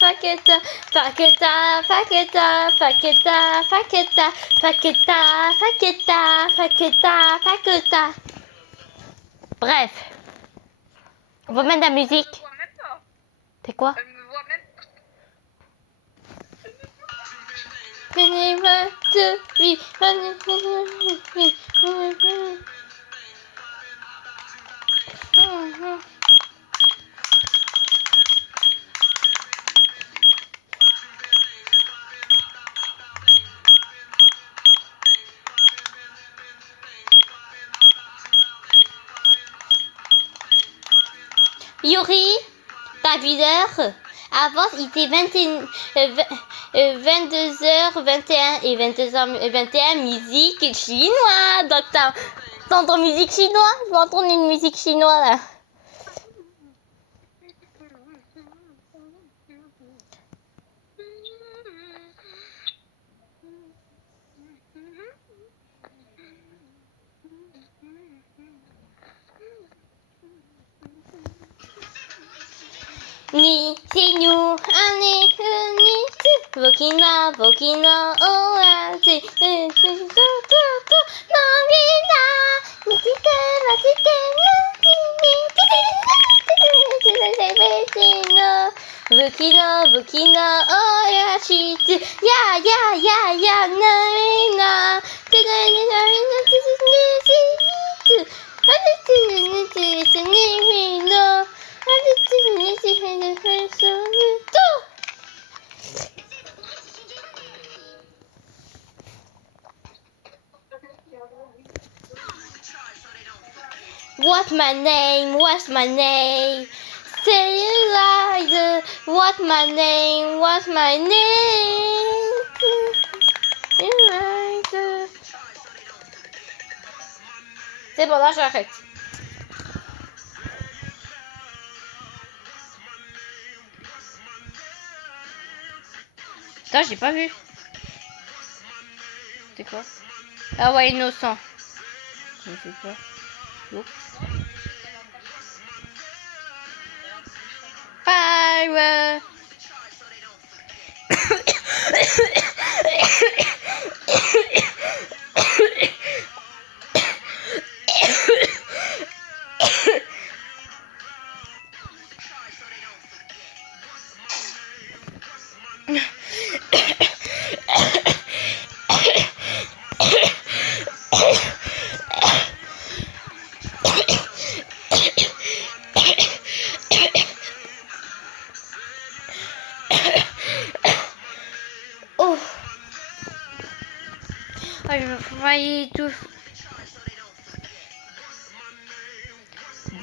faketa, faketa, faketa, faketa, faketa, faketa, faketa, faketa. Bref. On va mettre de la musique. Elle me voit même pas. C'est quoi? Elle me voit même pas. Yuri, t'as vu l'heure? Avant, il était 22h21 et 22h21, musique chinoise. Donc, t'entends musique chinoise? Je vais entendre une musique chinoise, là. Ni, c'est nous, année, ni, Bokina, Bokina, oase, Navina, Mitite, Matite, Bokina, Bokina, oashite, ya, Navina, What's my name? What's my name? Say it like what's my name? What's my name? C'est bon, là j'arrête. Attends, j'ai pas vu. C'est quoi? Ah ouais, innocent. Je sais pas. Oups. Fire. Oh, ah, je me faillis tout.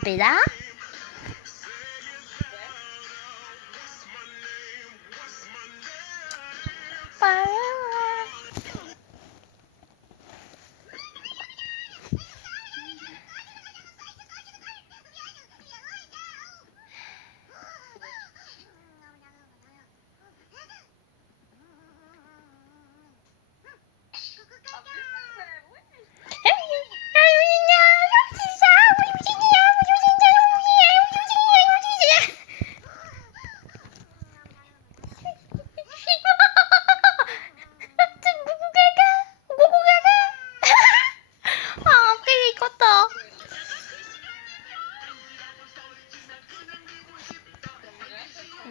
Bella?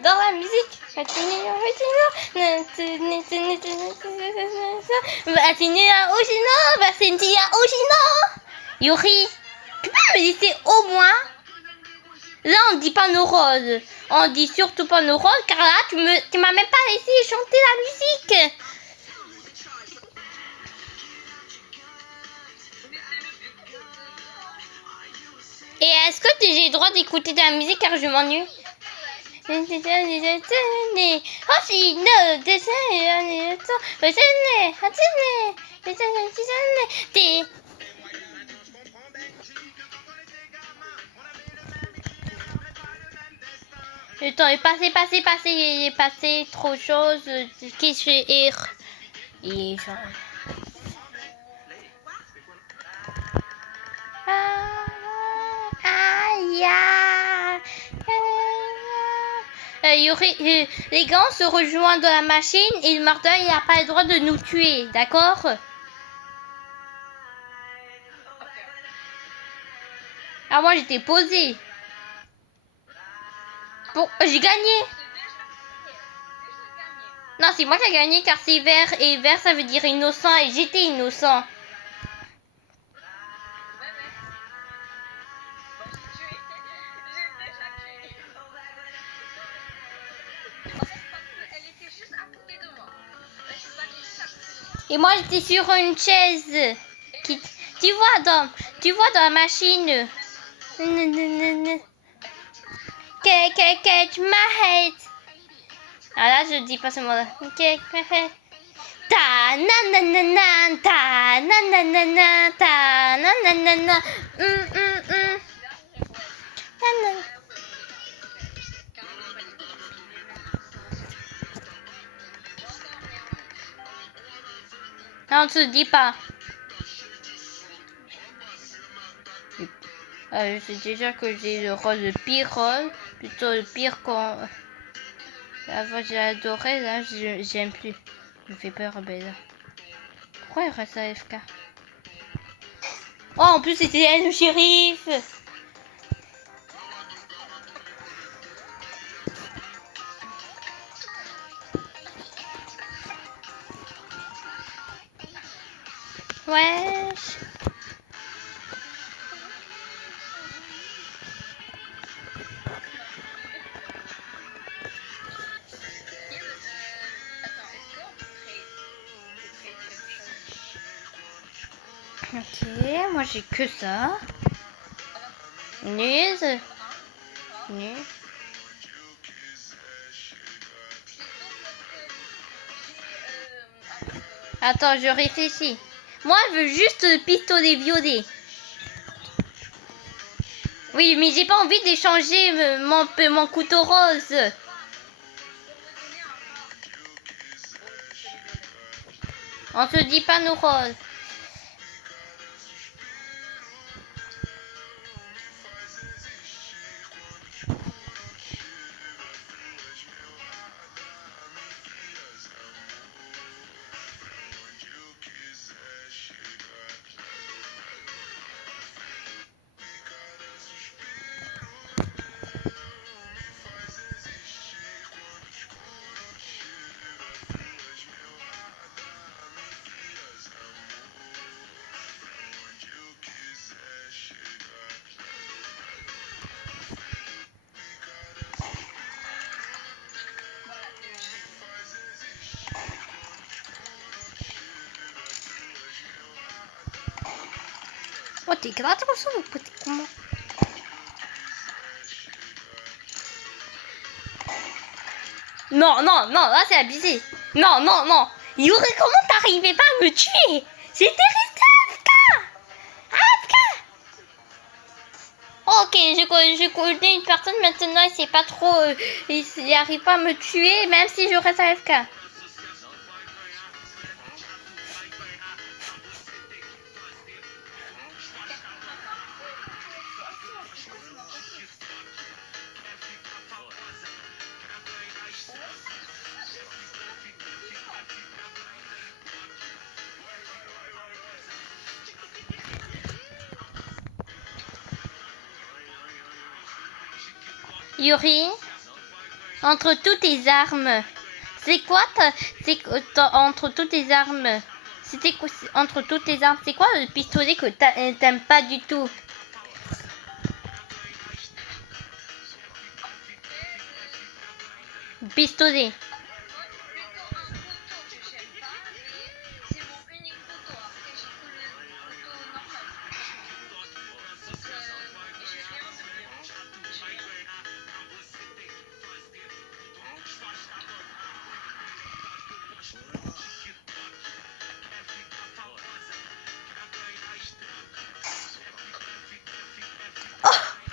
Dans la musique, Yuri, tu peux me laisser au moins? Là, on dit pas nos roses. On dit surtout pas nos roses, car là, tu m'as même pas laissé chanter la musique. Et est-ce que j'ai le droit d'écouter de la musique car je m'ennuie? Le temps est passé, il est passé trop de choses. Qu'est-ce que je fais? Et genre... les gars, on se rejoint dans la machine et le marteau il n'a pas le droit de nous tuer, d'accord? Ah, moi j'étais posée. Bon, j'ai gagné. Non, c'est moi qui ai gagné car c'est vert et vert ça veut dire innocent et j'étais innocent. Et moi j'étais sur une chaise. Tu vois dans la machine. Catch my head. Ah là je dis pas ce mot-là. Catch my head. Ta na na na na ta na na na na ta na na na na. Non, on ne se dit pas. Je sais déjà que j'ai le rôle de pire rôle. Plutôt le pire qu'on... Avant j'ai adoré, là j'aime plus. Je me fais peur, Bella. Pourquoi il reste AFK? Oh, en plus c'était elle le shérif. Wesh. Ok, moi j'ai que ça. News. News. Attends, je réfléchis. Moi, je veux juste le pistolet violet. Oui, mais j'ai pas envie d'échanger mon couteau rose. On se dit pas nos roses. Oh, t'es grave ou petit comment? Non, non, non, là c'est abusé. Non, non, non. Yuri, comment t'arrivais pas à me tuer? J'étais resté AFK. AFK. Ok, je connais une personne maintenant, il sait pas trop, il arrive pas à me tuer, même si je reste AFK. Yuri, entre toutes tes armes, c'est quoi entre toutes tes armes? C'était quoi entre toutes tes armes? C'est quoi le pistolet que t'aimes pas du tout? Pistolet.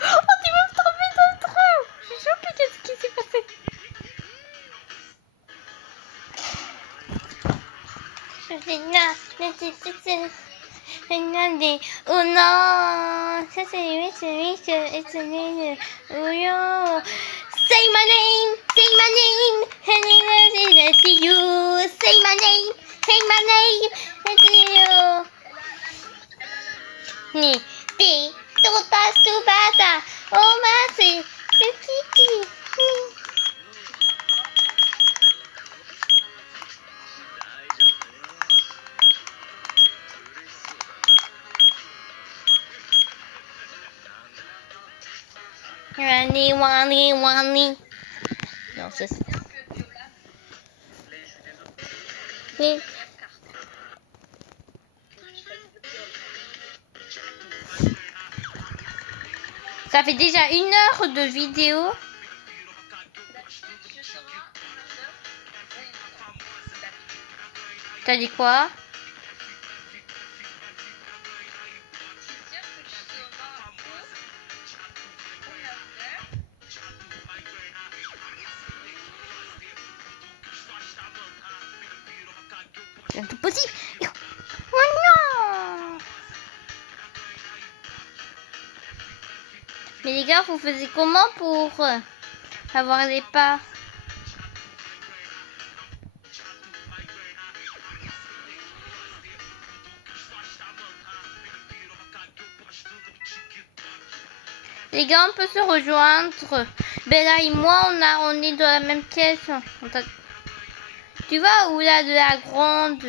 Oh, tu m'as tombé dans le trou! Je suis choquée, qu'est-ce qui s'est passé? Oh non! Ça c'est lui, oh yo! Say my name! Say my name! And to you! Say my name! Say my name! And to you! Ni, ti, tuta, stupata! Oh, masi! Kiki! Wani. Non, ça c'est... Ça fait déjà 1 heure de vidéo. T'as dit quoi? C'est impossible. Oh non! Mais les gars, vous faisiez comment pour avoir les pas? Les gars, on peut se rejoindre. Bella et moi, on est dans la même pièce. Tu vois où là de la grande?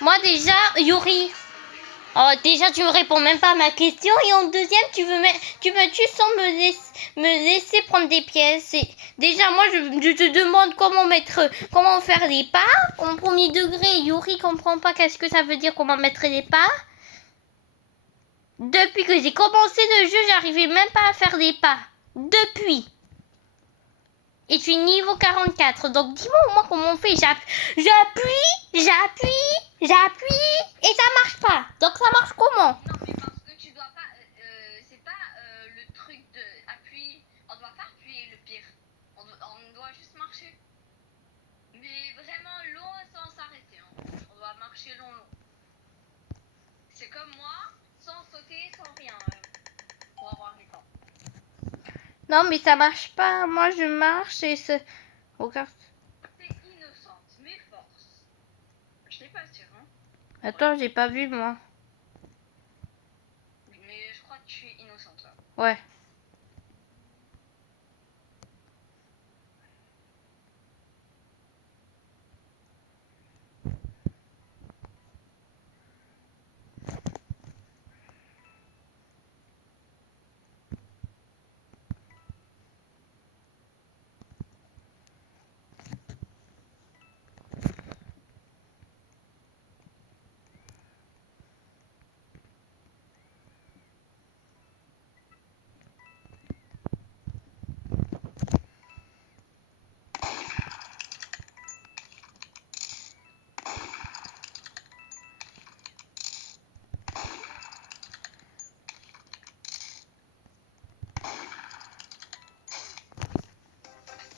Moi déjà, Yuri. Oh, déjà, tu me réponds même pas à ma question. Et en deuxième, tu me tues sans me laisser prendre des pièces. Déjà, moi, je te demande comment faire les pas. En premier degré, Yuri comprend pas qu'est-ce que ça veut dire comment mettre les pas. Depuis que j'ai commencé le jeu, j'arrivais même pas à faire les pas. Depuis. Et je suis niveau 44. Donc, dis-moi au moins comment on fait. J'appuie, et ça marche pas. Donc, ça marche comment? Non, mais parce que tu dois pas. C'est pas le truc de appui. On doit pas appuyer le pire. On doit juste marcher. Mais vraiment long sans s'arrêter. Hein. On doit marcher long. C'est comme moi, sans sauter, sans rien. Pour avoir les temps. Non, mais ça marche pas. Moi, je marche et c'est... Regarde. T'es innocente, mais force. Je n'ai pas sûr, hein. Attends, j'ai pas vu, moi. Mais je crois que tu es innocente. Là. Ouais.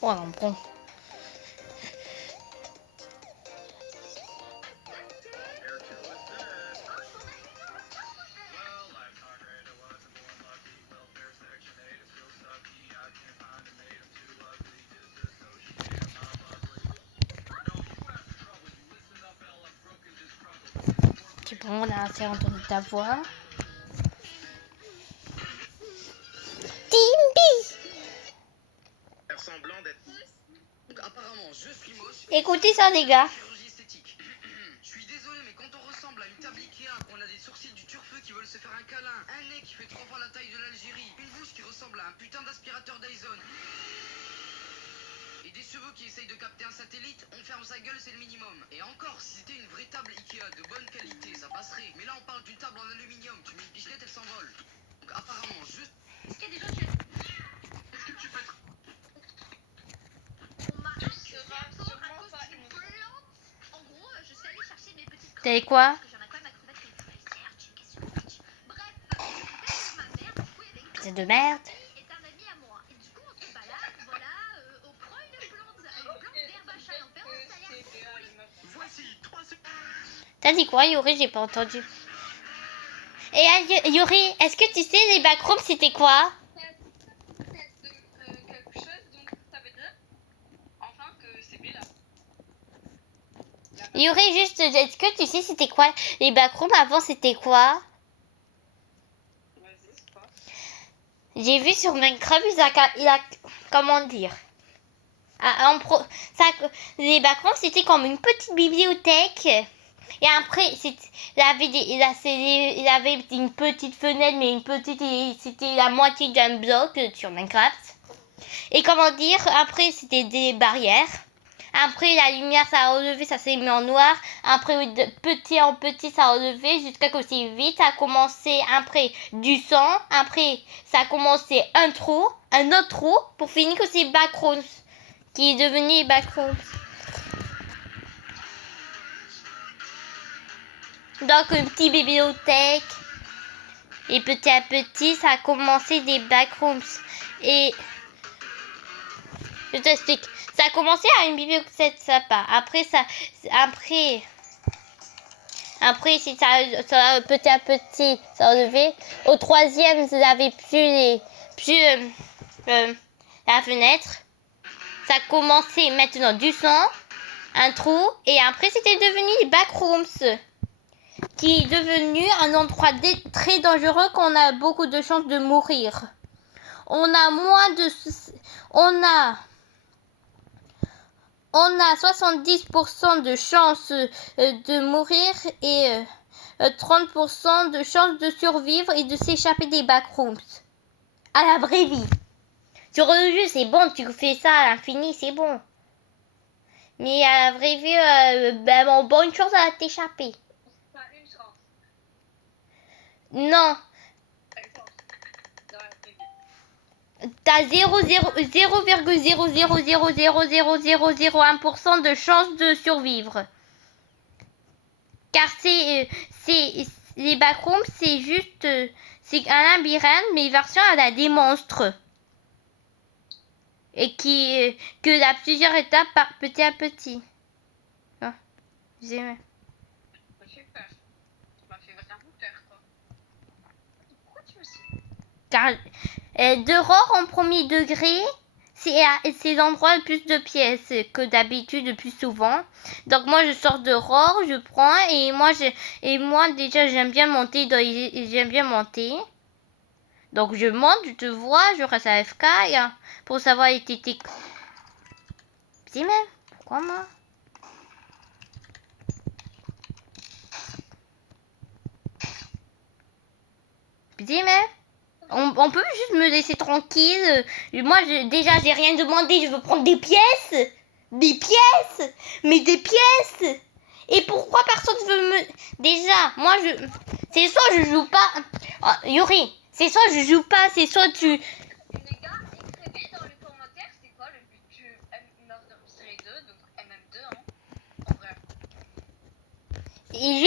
Oh, non, bon. C'est bon, on a assez entendu ta voix. Timbi! Faire semblant d'être. Donc apparemment, je suis moche. Écoutez ça, les gars. Chirurgie esthétique. Je suis désolé, mais quand on ressemble à une table Ikea, qu'on a des sourcils du turfeux qui veulent se faire un câlin, un nez qui fait 3 fois la taille de l'Algérie, une bouche qui ressemble à un putain d'aspirateur Dyson, et des cheveux qui essayent de capter un satellite, on ferme sa gueule, c'est le minimum. Et encore, si c'était une vraie table Ikea de bonne qualité, ça passerait. Mais là, on parle d'une table en aluminium. Tu mets une pichenette, elle s'envole. Donc apparemment, juste. Est-ce qu'il y a des gens qui. Est-ce que tu peux être. On m'a sûrement pas une plante. En gros, je suis allée chercher mes petites crevettes. T'avais quoi? Parce que j'en ai pas ma crevette qui est certes une question de pitch. Bref, je ma mère, du coup, avec C'est de merde. est un ami à moi. Et du coup, on se balade, voilà, on prend une plante d'herbe à chat en permanence, ça a l'air cool. Voici 3 secondes. T'as dit quoi, Yuri? J'ai pas entendu. Et Yuri, est-ce que tu sais les backrooms c'était quoi? Tête de quelque chose, donc ça veut dire enfin que c'est Bella. Yuri, juste, est-ce que tu sais c'était quoi les backrooms avant c'était quoi? Vas-y, c'est quoi? J'ai vu sur Minecraft, il a comment dire? Les backrooms c'était comme une petite bibliothèque. Et après, il avait une petite fenêtre, mais c'était la moitié d'un bloc sur Minecraft. Et comment dire, après c'était des barrières. Après la lumière ça a relevé, ça s'est mis en noir. Après de petit en petit ça a relevé jusqu'à que c'est vite. Ça a commencé après du sang. Après ça a commencé un autre trou pour finir que c'est backrooms qui est devenu backrooms. Donc une petite bibliothèque. Et petit à petit, ça a commencé des backrooms. Et je t'explique. Ça a commencé à une bibliothèque sympa. Après, c'est ça, petit à petit, ça a relevé. Au troisième, vous n'avez plus la fenêtre. Ça a commencé maintenant du sang, un trou. Et après, c'était devenu les backrooms. Qui est devenu un endroit très dangereux qu'on a beaucoup de chances de mourir. On a 70% de chances de mourir et 30% de chance de survivre et de s'échapper des backrooms. À la vraie vie. Sur le jeu, c'est bon, tu fais ça à l'infini, c'est bon. Mais à la vraie vie, bonne chance à t'échapper. Enfin, une chance. Non, Une chance. Dans la vraie vie. t'as 0,000000001% de chance de survivre. Car les backrooms, c'est juste, c'est un labyrinthe, mais version à la des monstres. Et que a plusieurs étapes par petit à petit. Ah, j'ai- Super. Tu m'as fait vraiment peur, quoi. Pourquoi tu me suis? Car Dehors en premier degré, c'est l'endroit le plus de pièces que d'habitude le plus souvent. Donc moi je sors dehors, je prends et moi déjà j'aime bien monter j'aime bien monter. Donc je monte, je te vois, je reste à FK pour savoir t'es. C'est même pourquoi moi? C'est même on peut juste me laisser tranquille. Moi, déjà, j'ai rien demandé. Je veux prendre des pièces. Des pièces. Mais des pièces. Et pourquoi personne veut me... Déjà, moi, c'est soit je joue pas... Oh, Yuri, c'est soit je joue pas, c'est soit tu... Les gars, écrivez dans les commentaires c'est quoi le but du Murder Mystery 2, donc MM2, hein, en vrai. Et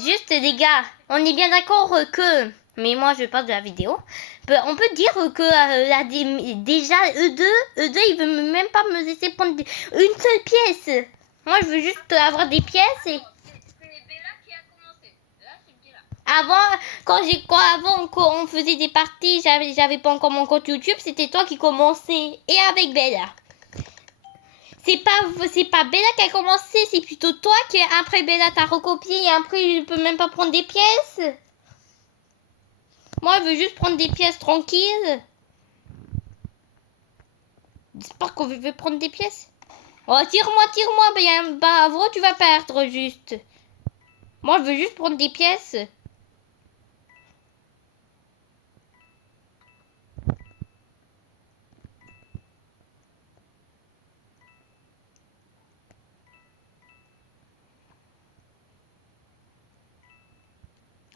juste, les gars, on est bien d'accord que... Mais moi, je parle de la vidéo. On peut dire que déjà, eux deux, ils veulent même pas me laisser prendre une seule pièce. Moi, je veux juste avoir des pièces. Et... C'est Bella qui a commencé. Là, c'est Bella. Avant, quand on faisait des parties, j'avais pas encore mon compte YouTube, c'était toi qui commençais. Et avec Bella. C'est pas Bella qui a commencé, c'est plutôt toi qui, après Bella, t'as recopié et après, je peux même pas prendre des pièces. Moi, je veux juste prendre des pièces tranquilles. J'espère qu'on veut prendre des pièces. Oh, tire-moi, bien. Bravo, tu vas perdre juste. Moi, je veux juste prendre des pièces.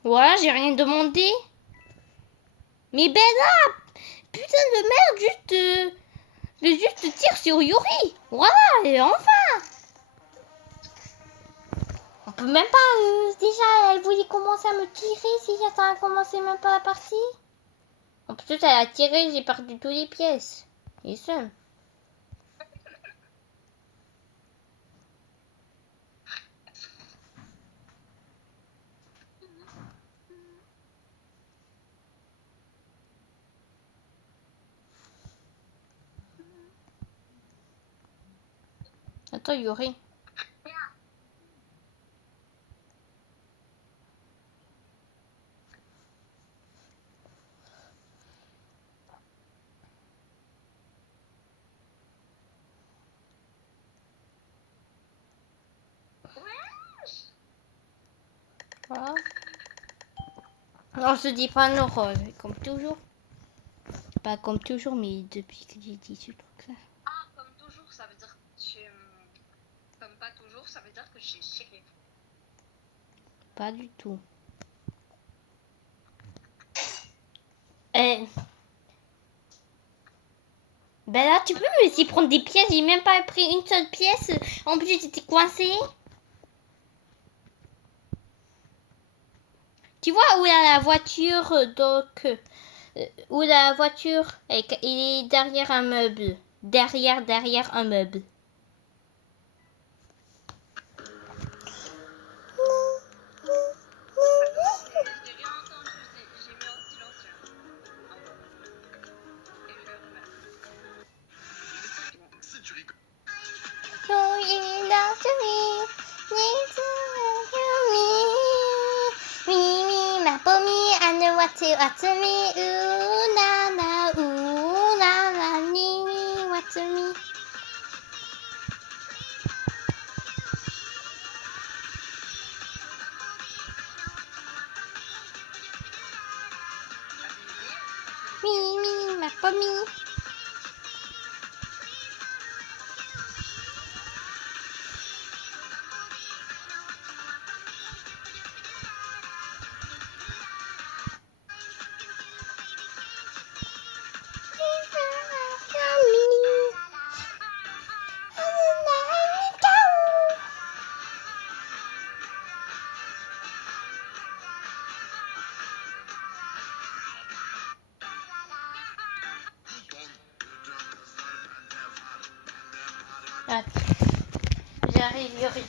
Voilà, j'ai rien demandé. Mais Bella, putain de merde, juste tire sur Yuri. Voilà, et enfin. On peut même pas, déjà, elle voulait commencer à me tirer si j'attends à commencer même pas la partie. En plus, elle a tiré, j'ai perdu toutes les pièces. Et ça. Attends, Yuri. Voilà. On se dit pas nos rôles, comme toujours. Pas comme toujours, mais depuis que j'ai dit ce truc-là. Ah, comme toujours, ça veut dire que comme pas toujours, ça veut dire que j'ai shérif. Pas du tout. Ben là, tu peux me laisser prendre des pièces. J'ai même pas pris une seule pièce. En plus, j'étais coincée. Tu vois où est la voiture, donc... où la voiture est derrière un meuble. Derrière un meuble. J'ai rien entendu, j'ai mis en silencieux. Et je remercie. Si tu rigoles. promis. Attends, j'arrive, Yuri.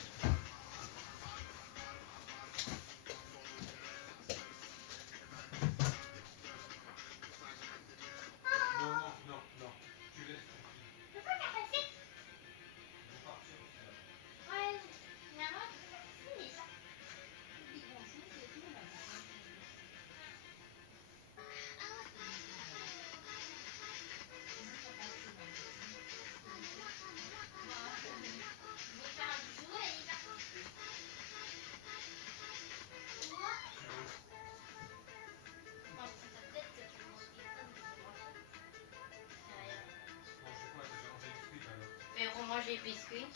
Mais on mange les biscuits.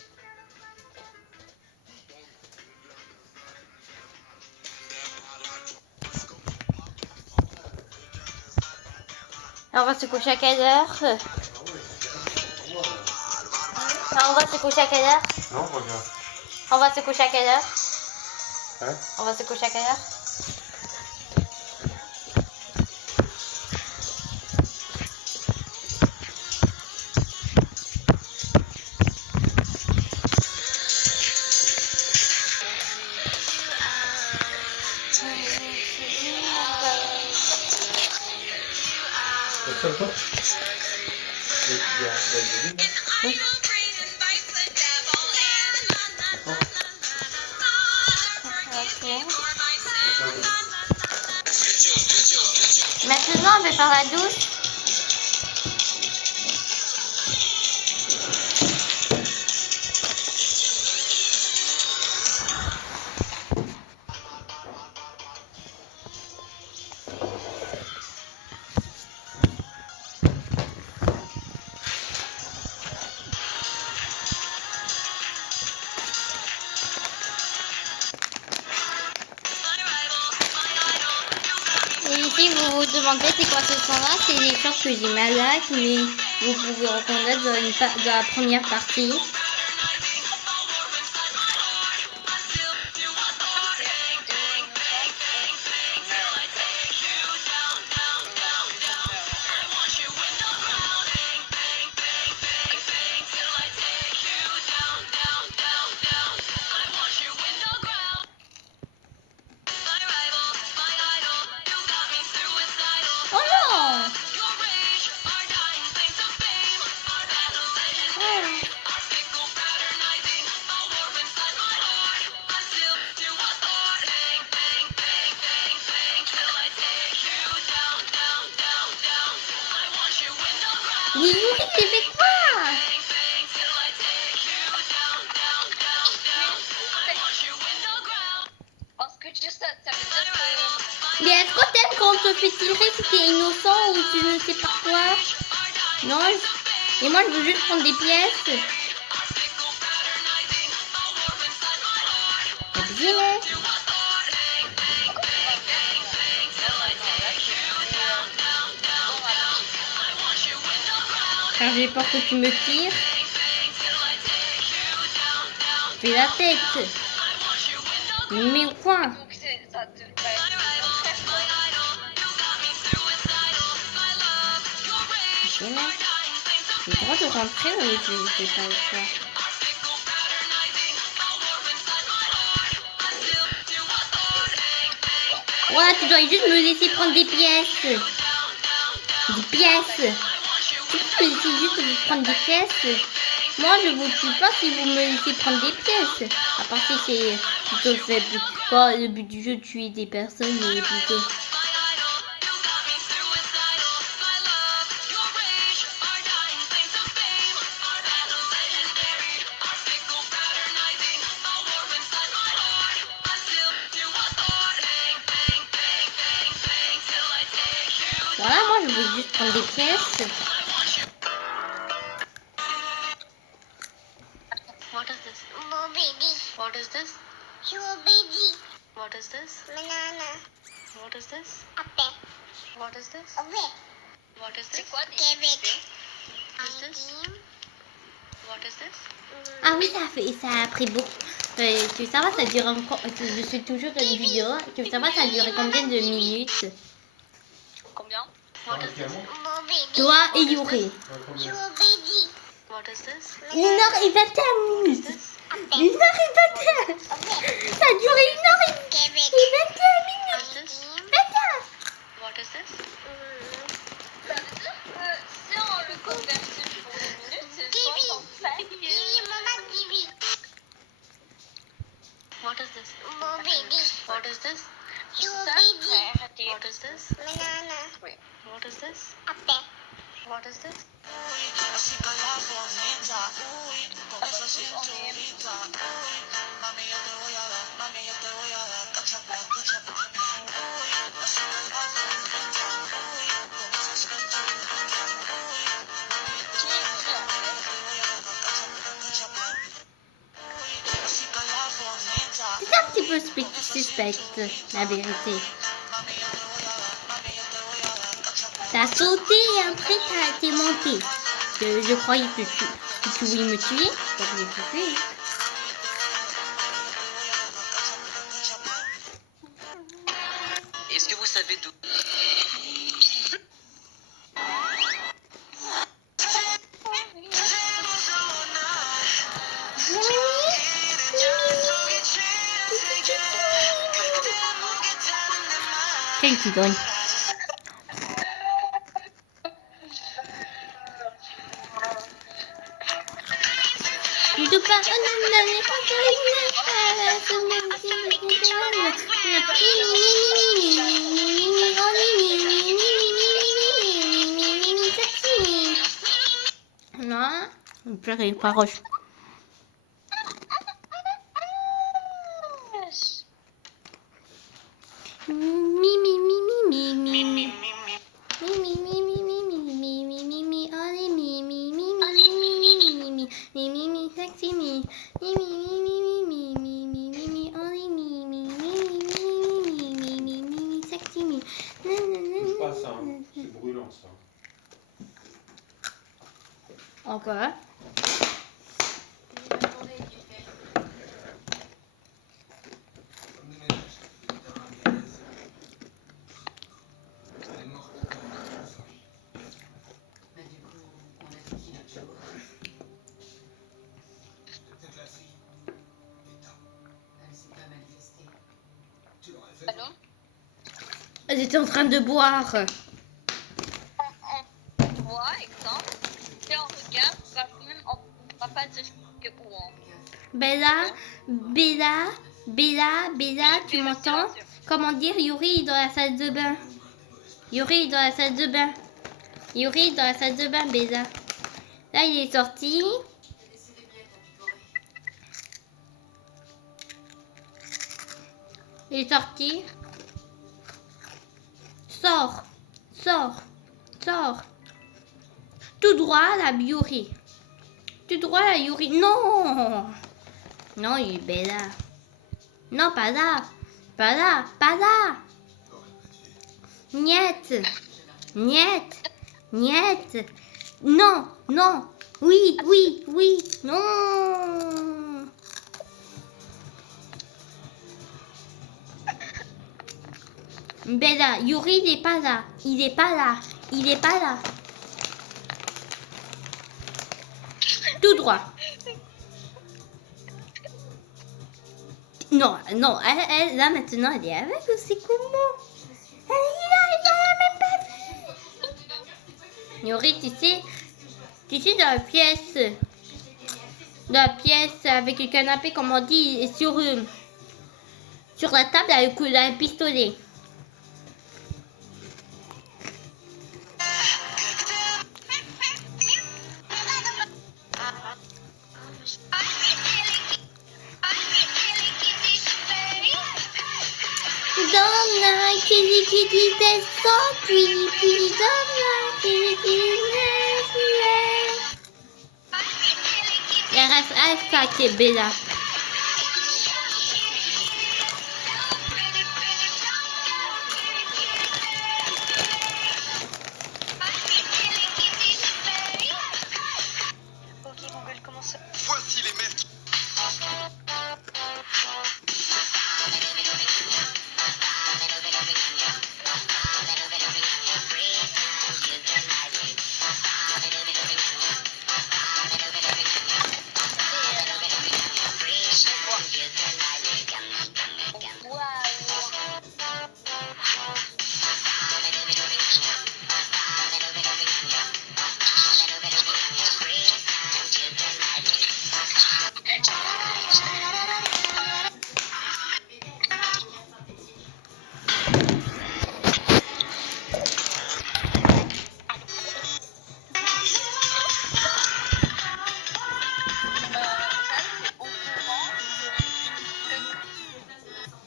On va se coucher à quelle heure? On va se coucher à quelle heure? Non, regarde. On va se coucher à quelle heure? Hein? On va se coucher à quelle heure? C'est ça, toi? Il y a le lit, là? Oui. Ok. Maintenant, on va faire la douche. Et ici, vous vous demandez c'est quoi ce son-là? C'est les choses que j'ai malades, mais vous pouvez reconnaître dans la première partie. Oh non! Mais Yuri, j'ai fait quoi? Parce que tu sais, ça veut dire que... Mais est-ce que t'aimes quand on te fait tirer si t'es innocent ou tu ne sais pas quoi? Non? Et moi, je veux juste prendre des pièces. Abusé, hein? Car j'ai peur que tu me tires. Fais la tête. Mais au coin. Donc, ça te... J'ai le droit de rentrer ou je fais pas le choix? Ouais, tu dois juste me laisser prendre des pièces. Des pièces. Tu peux me laisser juste de prendre des pièces. Moi, je vous tue pas si vous me laissez prendre des pièces. À part si c'est plutôt fait. Quand le but du jeu, tuer des personnes, mais plutôt... Voilà, moi je veux juste Comme des pièces. What is this? Baby. What is this? Your baby. What is this? Banana. What is this? Apple. What is this? What is this? C'est quoi des cabbage? What is this? What is this? Ah oui, ça a pris beaucoup. Tu veux savoir, ça dure encore. Je suis toujours dans une vidéo. Tu veux savoir, ça a duré combien de minutes? Combien? What is this? Toi et Yuri. Combien? What is this? 1h21 minutes. 1h21. Ça a duré 1h21 minutes. 21. What is this? Ça veut dire que si on le convertit pour les minutes, c'est 65 minutes. What is this? What is this? What is this? Wait. What is this? What is this? C'est un petit peu suspect, la vérité. T'as sauté et après t'as été monté. Je croyais que tu voulais me tuer. Donc je te tue. Est-ce que vous savez d'où... Quel qui gagne? Non, pleurer, pas roche. Touche pas ça, hein. C'est brûlant ça. Encore. Allô? J'étais en train de boire. On voit, exemple, si on regarde, on va pas dire que où on. Bella, tu m'entends? Comment dire? Yuri est dans la salle de bain. Yuri est dans la salle de bain. Yuri est dans la salle de bain, Bella. Là, il est sorti. Il est sorti. Sors. Tout droit, la Yuri. Tout droit, la Yuri. Non. Non, il est Bella. Non, pas là. Niet. Non. Oui. Non. Bella, Yuri, il est pas là. Tout droit. Non, elle, là maintenant, elle est avec ou c'est comment? Elle a même pas vu. Yuri, tu sais, dans la pièce avec le canapé, comme on dit, et sur la table avec un pistolet. donna, kitty descend, puis donna, kitty il reste Alpha qui est Bella. Ok Google, comment ça? Voici les maîtres.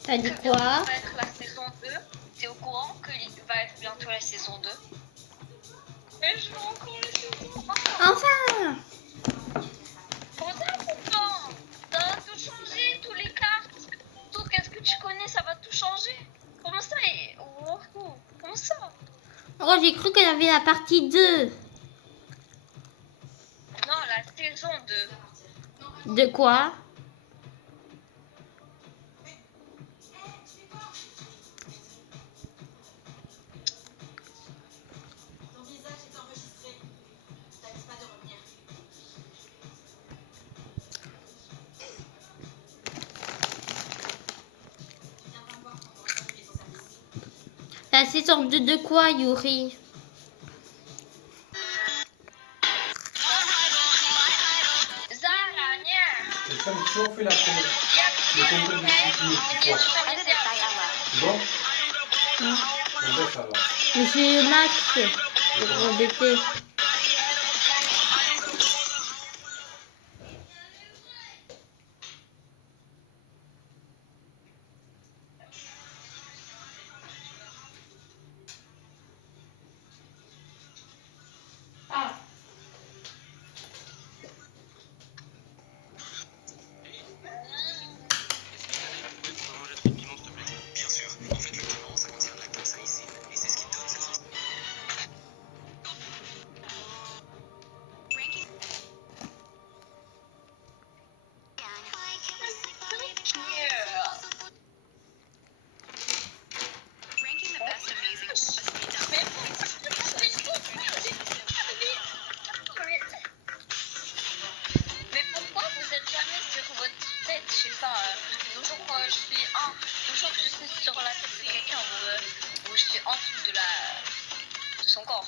T'as dit quoi? Va être la saison 2. T'es au courant que va être bientôt la saison 2? Mais je veux encore la saison 1. Enfin! Comment ça pourtant? Ça va tout changer, tous les cartes, tout qu'est-ce que tu connais, ça va tout changer. Comment ça comment ça? Oh, j'ai cru qu'elle avait la partie 2. Non, la saison 2. De quoi? La saison 2 de quoi, Yuri? Zara, viens. Et ça me toujours fait la première. Le contrôle du Viens, quoi. je t'en laisse. Bon. Bon ben ça va. J'ai le Max pour embêter. Bien sûr. En fait, le piment, ça contient de la capsaïcine. Et c'est ce qui donne cette sensation. Mais pourquoi vous êtes jamais sur votre tête? Je sais pas, toujours quand je suis toujours que je suis sur la tête de quelqu'un ou je suis en dessous de son corps.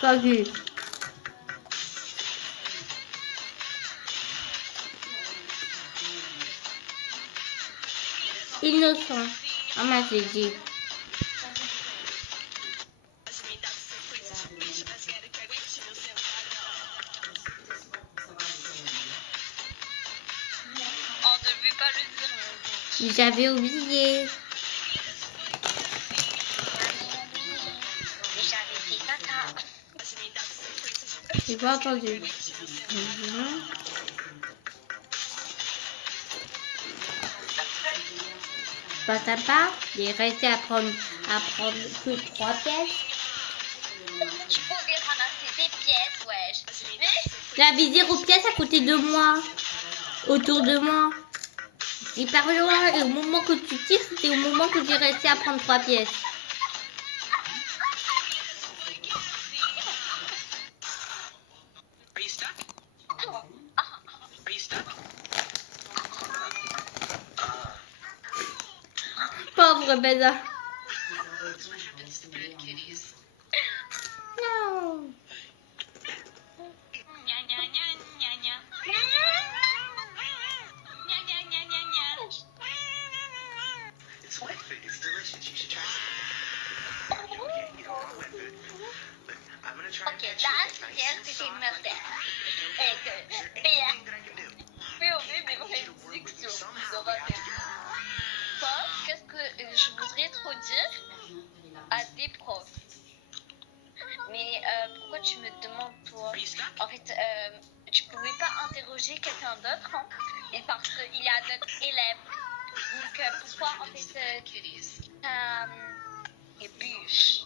Pas vu. Innocent. Ah, ma j'ai dit. On devait pas le dire. J'avais oublié. Mais j'avais fait caca. J'ai pas entendu. Pas sympa. Il est resté à prendre que 3 pièces. Tu pouvais ramasser des pièces, wesh. Mais J'avais 0 pièces à côté de moi. Autour de moi. C'est par loin. Et au moment que tu tires, c'était au moment que j'ai resté à prendre 3 pièces. Are you stuck? Are you stuck? Pauvre Bella. What happens to bad kitties? Non. gna gna gna gna gna. hier, c'était murder. Et que Béa, POV, mais vraie discussion. Qu'est-ce que je voudrais trop dire à des profs? Mais pourquoi tu me demandes toi? En fait, tu pouvais pas interroger quelqu'un d'autre, hein? Et parce qu'il y a d'autres élèves. Donc pourquoi en fait et bûche?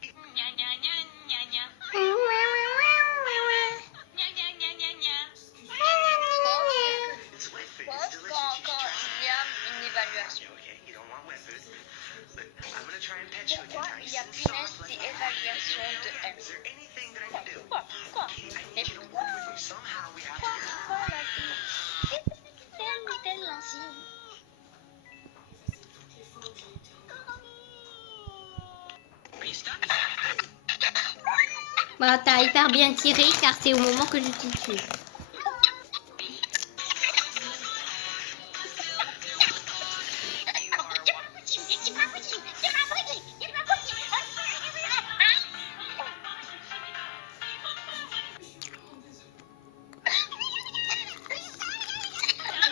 Gna gna gna gna gna. Gna gna gna gna gna. Quand il y a une évaluation. Pourquoi il y a punaise des évaluations de M? Pourquoi? Et pourquoi la vie? Telle l'insigne. Bah, t'as hyper bien tiré car c'est au moment que je t'ai tué.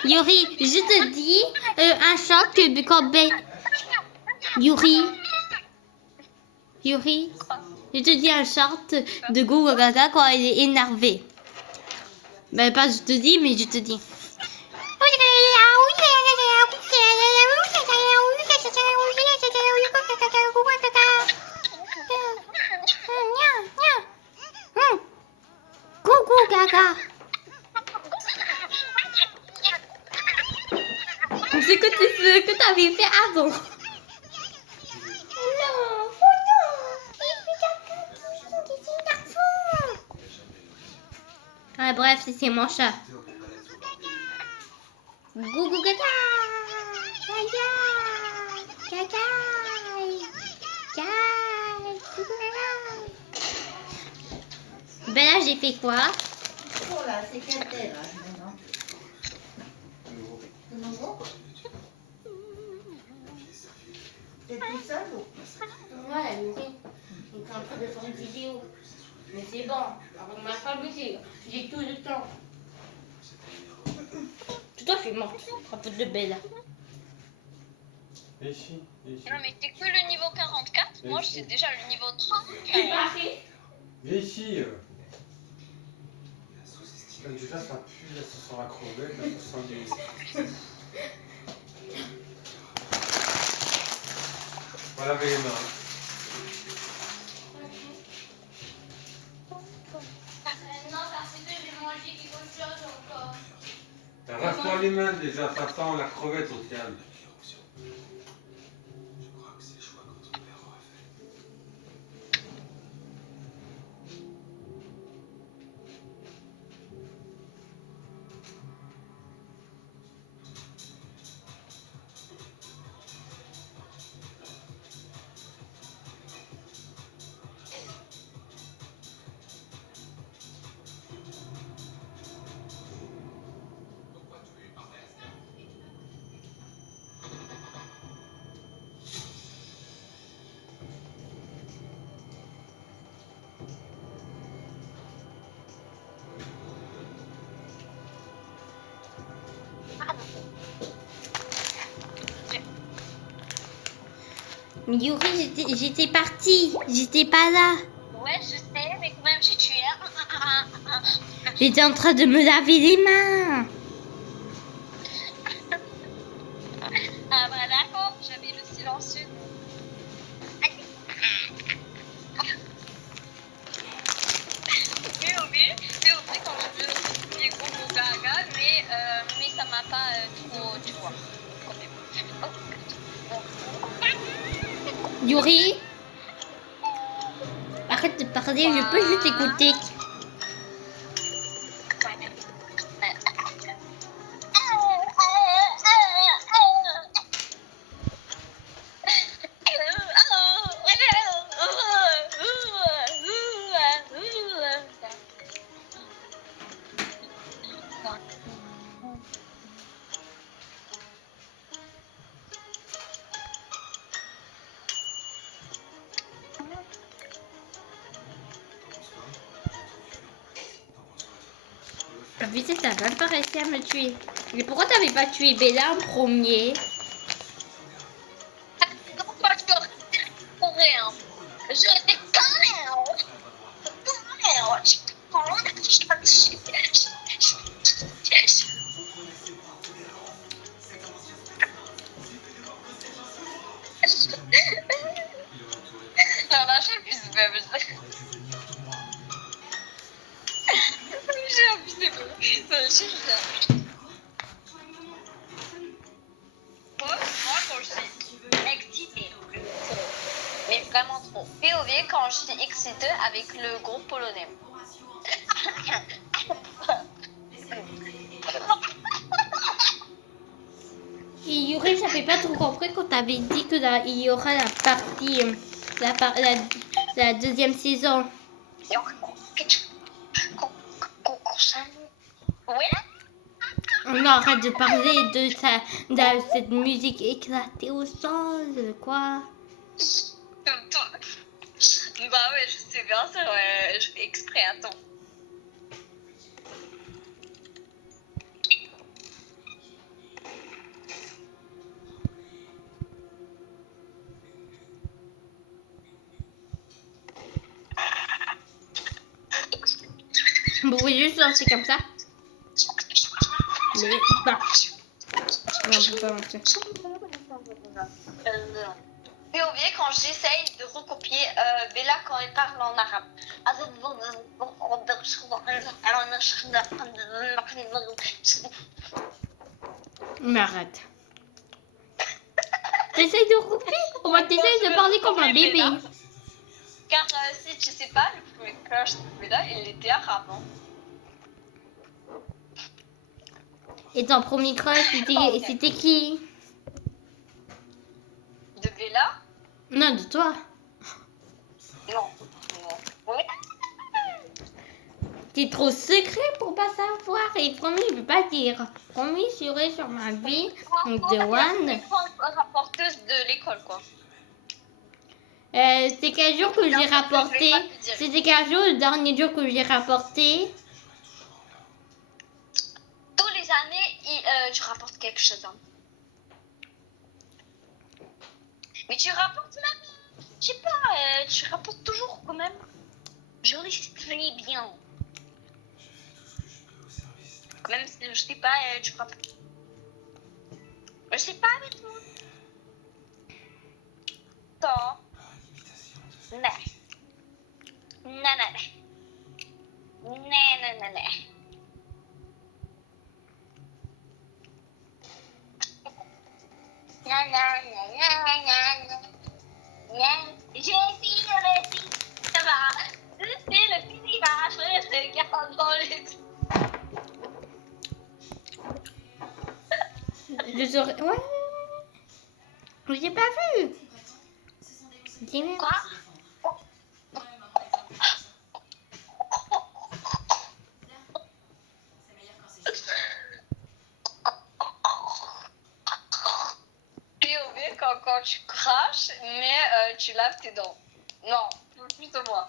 Yuri, je te dis un choc quand Yuri, je te dis un short de Gogo Gaga quand elle est énervée. Ben pas je te dis, mais je te dis. Gogo Gaga. C'est ce que tu avais fait avant. Ah, bref, c'est mon chat. Gougou gaga. Gaga. Gaga. Gaga. Ben là, j'ai fait quoi? Oh là, c'est quel thé là maintenant? C'est nouveau? T'es tout seul ou? Ouais, oui. On est en train de faire une vidéo. Mais c'est bon. Alors, on m'a pas bougé. J'ai tout le temps. Tout à fait morte. Un peu de belle. Viens ici, viens ici. Non mais t'es que le niveau 44, moi je suis déjà le niveau 30. Viens ici. Déjà, ça pue, là, ça sent la crevette, là, ça sent des... Voilà, avec les mains. Non, parce que j'ai mangé quelque chose encore. Rase-toi les mains déjà, ça sent la crevette au ciel. Yuri, j'étais partie. J'étais pas là. Ouais, je sais, mais quand même j'ai tué. J'étais en train de me laver les mains. Ah bah d'accord, j'avais le silencieux. Mais au fait, quand je veux les gros gaga, mais ça m'a pas trop, tu vois, quand même. Yuri, arrête de parler, je peux juste écouter. Vite, t'as même pas réussi à me tuer. Mais pourquoi t'avais pas tué Bella en premier? Donc, moi, je courais, hein. Je déconne, hein. Non, là, j'ai abusé, Moi, quand je suis excitée, mais vraiment trop. POV quand je suis excitée avec le groupe polonais. Et Yuri, j'avais pas trop compris quand t'avais dit que il y aura la partie, la deuxième saison. Oui, On arrête de parler de cette musique éclatée au sol, quoi. bah ouais, je sais bien, c'est vrai, je fais exprès, attends. Vous pouvez juste lancer comme ça. Mais, bah. Non, on peut pas lancer. POV quand j'essaye de recopier Bella quand elle parle en arabe. Mais arrête. T'essayes de couper? On va t'essayer de parler comme un bébé. Car si tu sais pas, le premier crush de Bella, il était arabe. Hein. Et ton premier crush, c'était qui? De Bella? Non, de toi. Non. Oui. T'es trop secret pour pas savoir. Et promis, je veux pas dire. Promis, j'irai sur ma vie de One. Rapporteuse de l'école, quoi. C'est quel jour que j'ai rapporté? C'était quel jour le dernier jour que j'ai rapporté? Tous les années, tu rapportes quelque chose. Hein. Mais tu rapportes même, je sais pas, tu rapportes toujours quand même. Je récupère bien. Même si je sais pas, tu rapportes. Je sais pas avec moi. Toi. Non. Non, non. Non, non, non, non. J'ai fini le cinéma. C'est le cinéma. Je regarde dans les... Je serais... Ouais. Je l'ai pas vu. Dis-moi. Quoi? POV quand tu craches, mais tu laves tes dents. Non, plus de moi.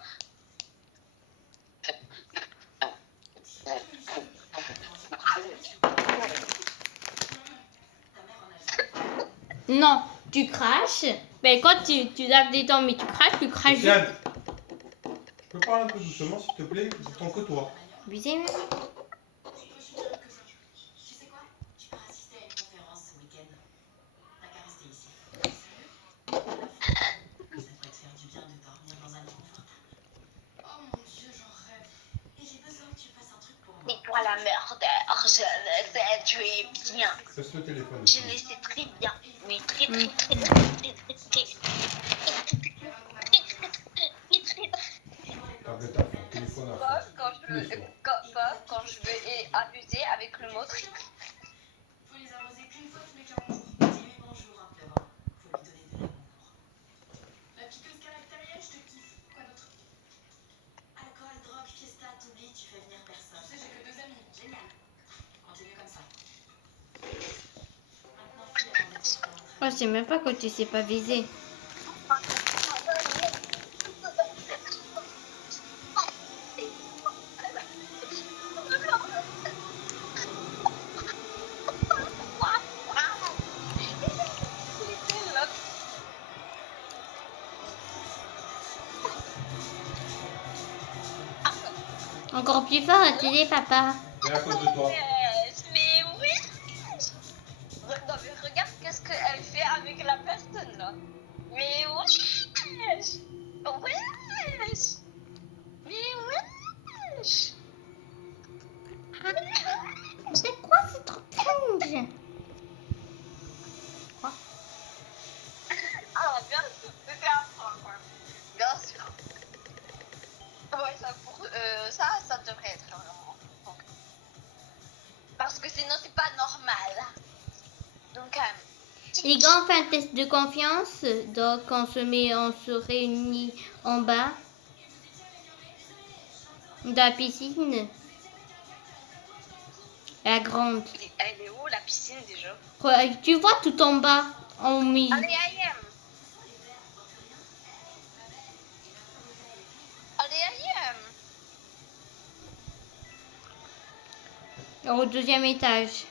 Non, tu craches. Ben quand tu laves des dents mais tu craches Sofiane, tu peux parler un peu doucement s'il te plaît? J'entends que toi. Bisous. Tu sais quoi? Tu peux assister à une conférence ce week-end. T'as qu'à rester ici. Ça pourrait te faire du bien de dormir dans un lit confortable. Oh mon Dieu, j'en rêve. Et j'ai besoin que tu fasses un truc pour moi. Mais toi la merde, je le sais, tu es bien. Laisse le téléphone. Je le sais très bien. Mais très. Tablette à fond, téléphone à fond. Quand je veux abuser avec le mot trick. Faut les arroser qu'une fois tous les 40 jours. Dis-lui bonjour en pleurant. Faut lui donner de l'amour. La piqueuse caractérielle, je te kiffe. Quoi d'autre? Alcool, drogue, fiesta, t'oublies, tu fais venir personne. Tu sais, j'ai que 2 amis. Génial. Continue comme ça. Maintenant, fuis avant d'être sur ton Oh, je sais même pas que tu sais pas viser. Encore plus fort la télé, papa. C'est à cause de toi. Mais oui. Non mais regarde qu'est-ce qu'elle fait avec la personne là. Mais wesh. Wesh. Mais wesh. C'est quoi, c'est trop cringe. Ah bien sûr, c'était un prank quoi. Bien sûr. Ouais ça devrait être vraiment. Donc, parce que sinon c'est pas normal. Donc Les gars, on fait un test de confiance. Donc, on se réunit en bas. Dans la piscine. La grande. elle est où la piscine déjà? Tu vois tout en bas. En milieu. Allez, I am. Au deuxième étage.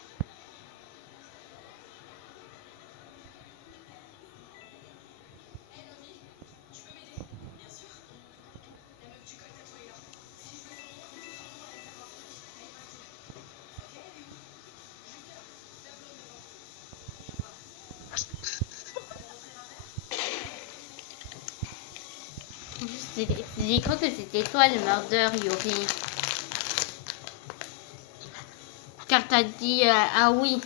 J'ai cru que c'était toi le meurtrier, Yuri. Car t'as dit ah oui.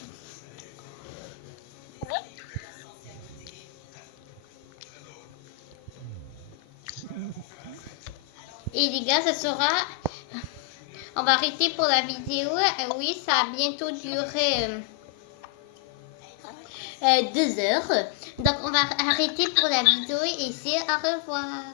Et les gars, ça sera... On va arrêter pour la vidéo. Oui, ça a bientôt duré 2 heures. Donc, on va arrêter pour la vidéo et c'est au revoir.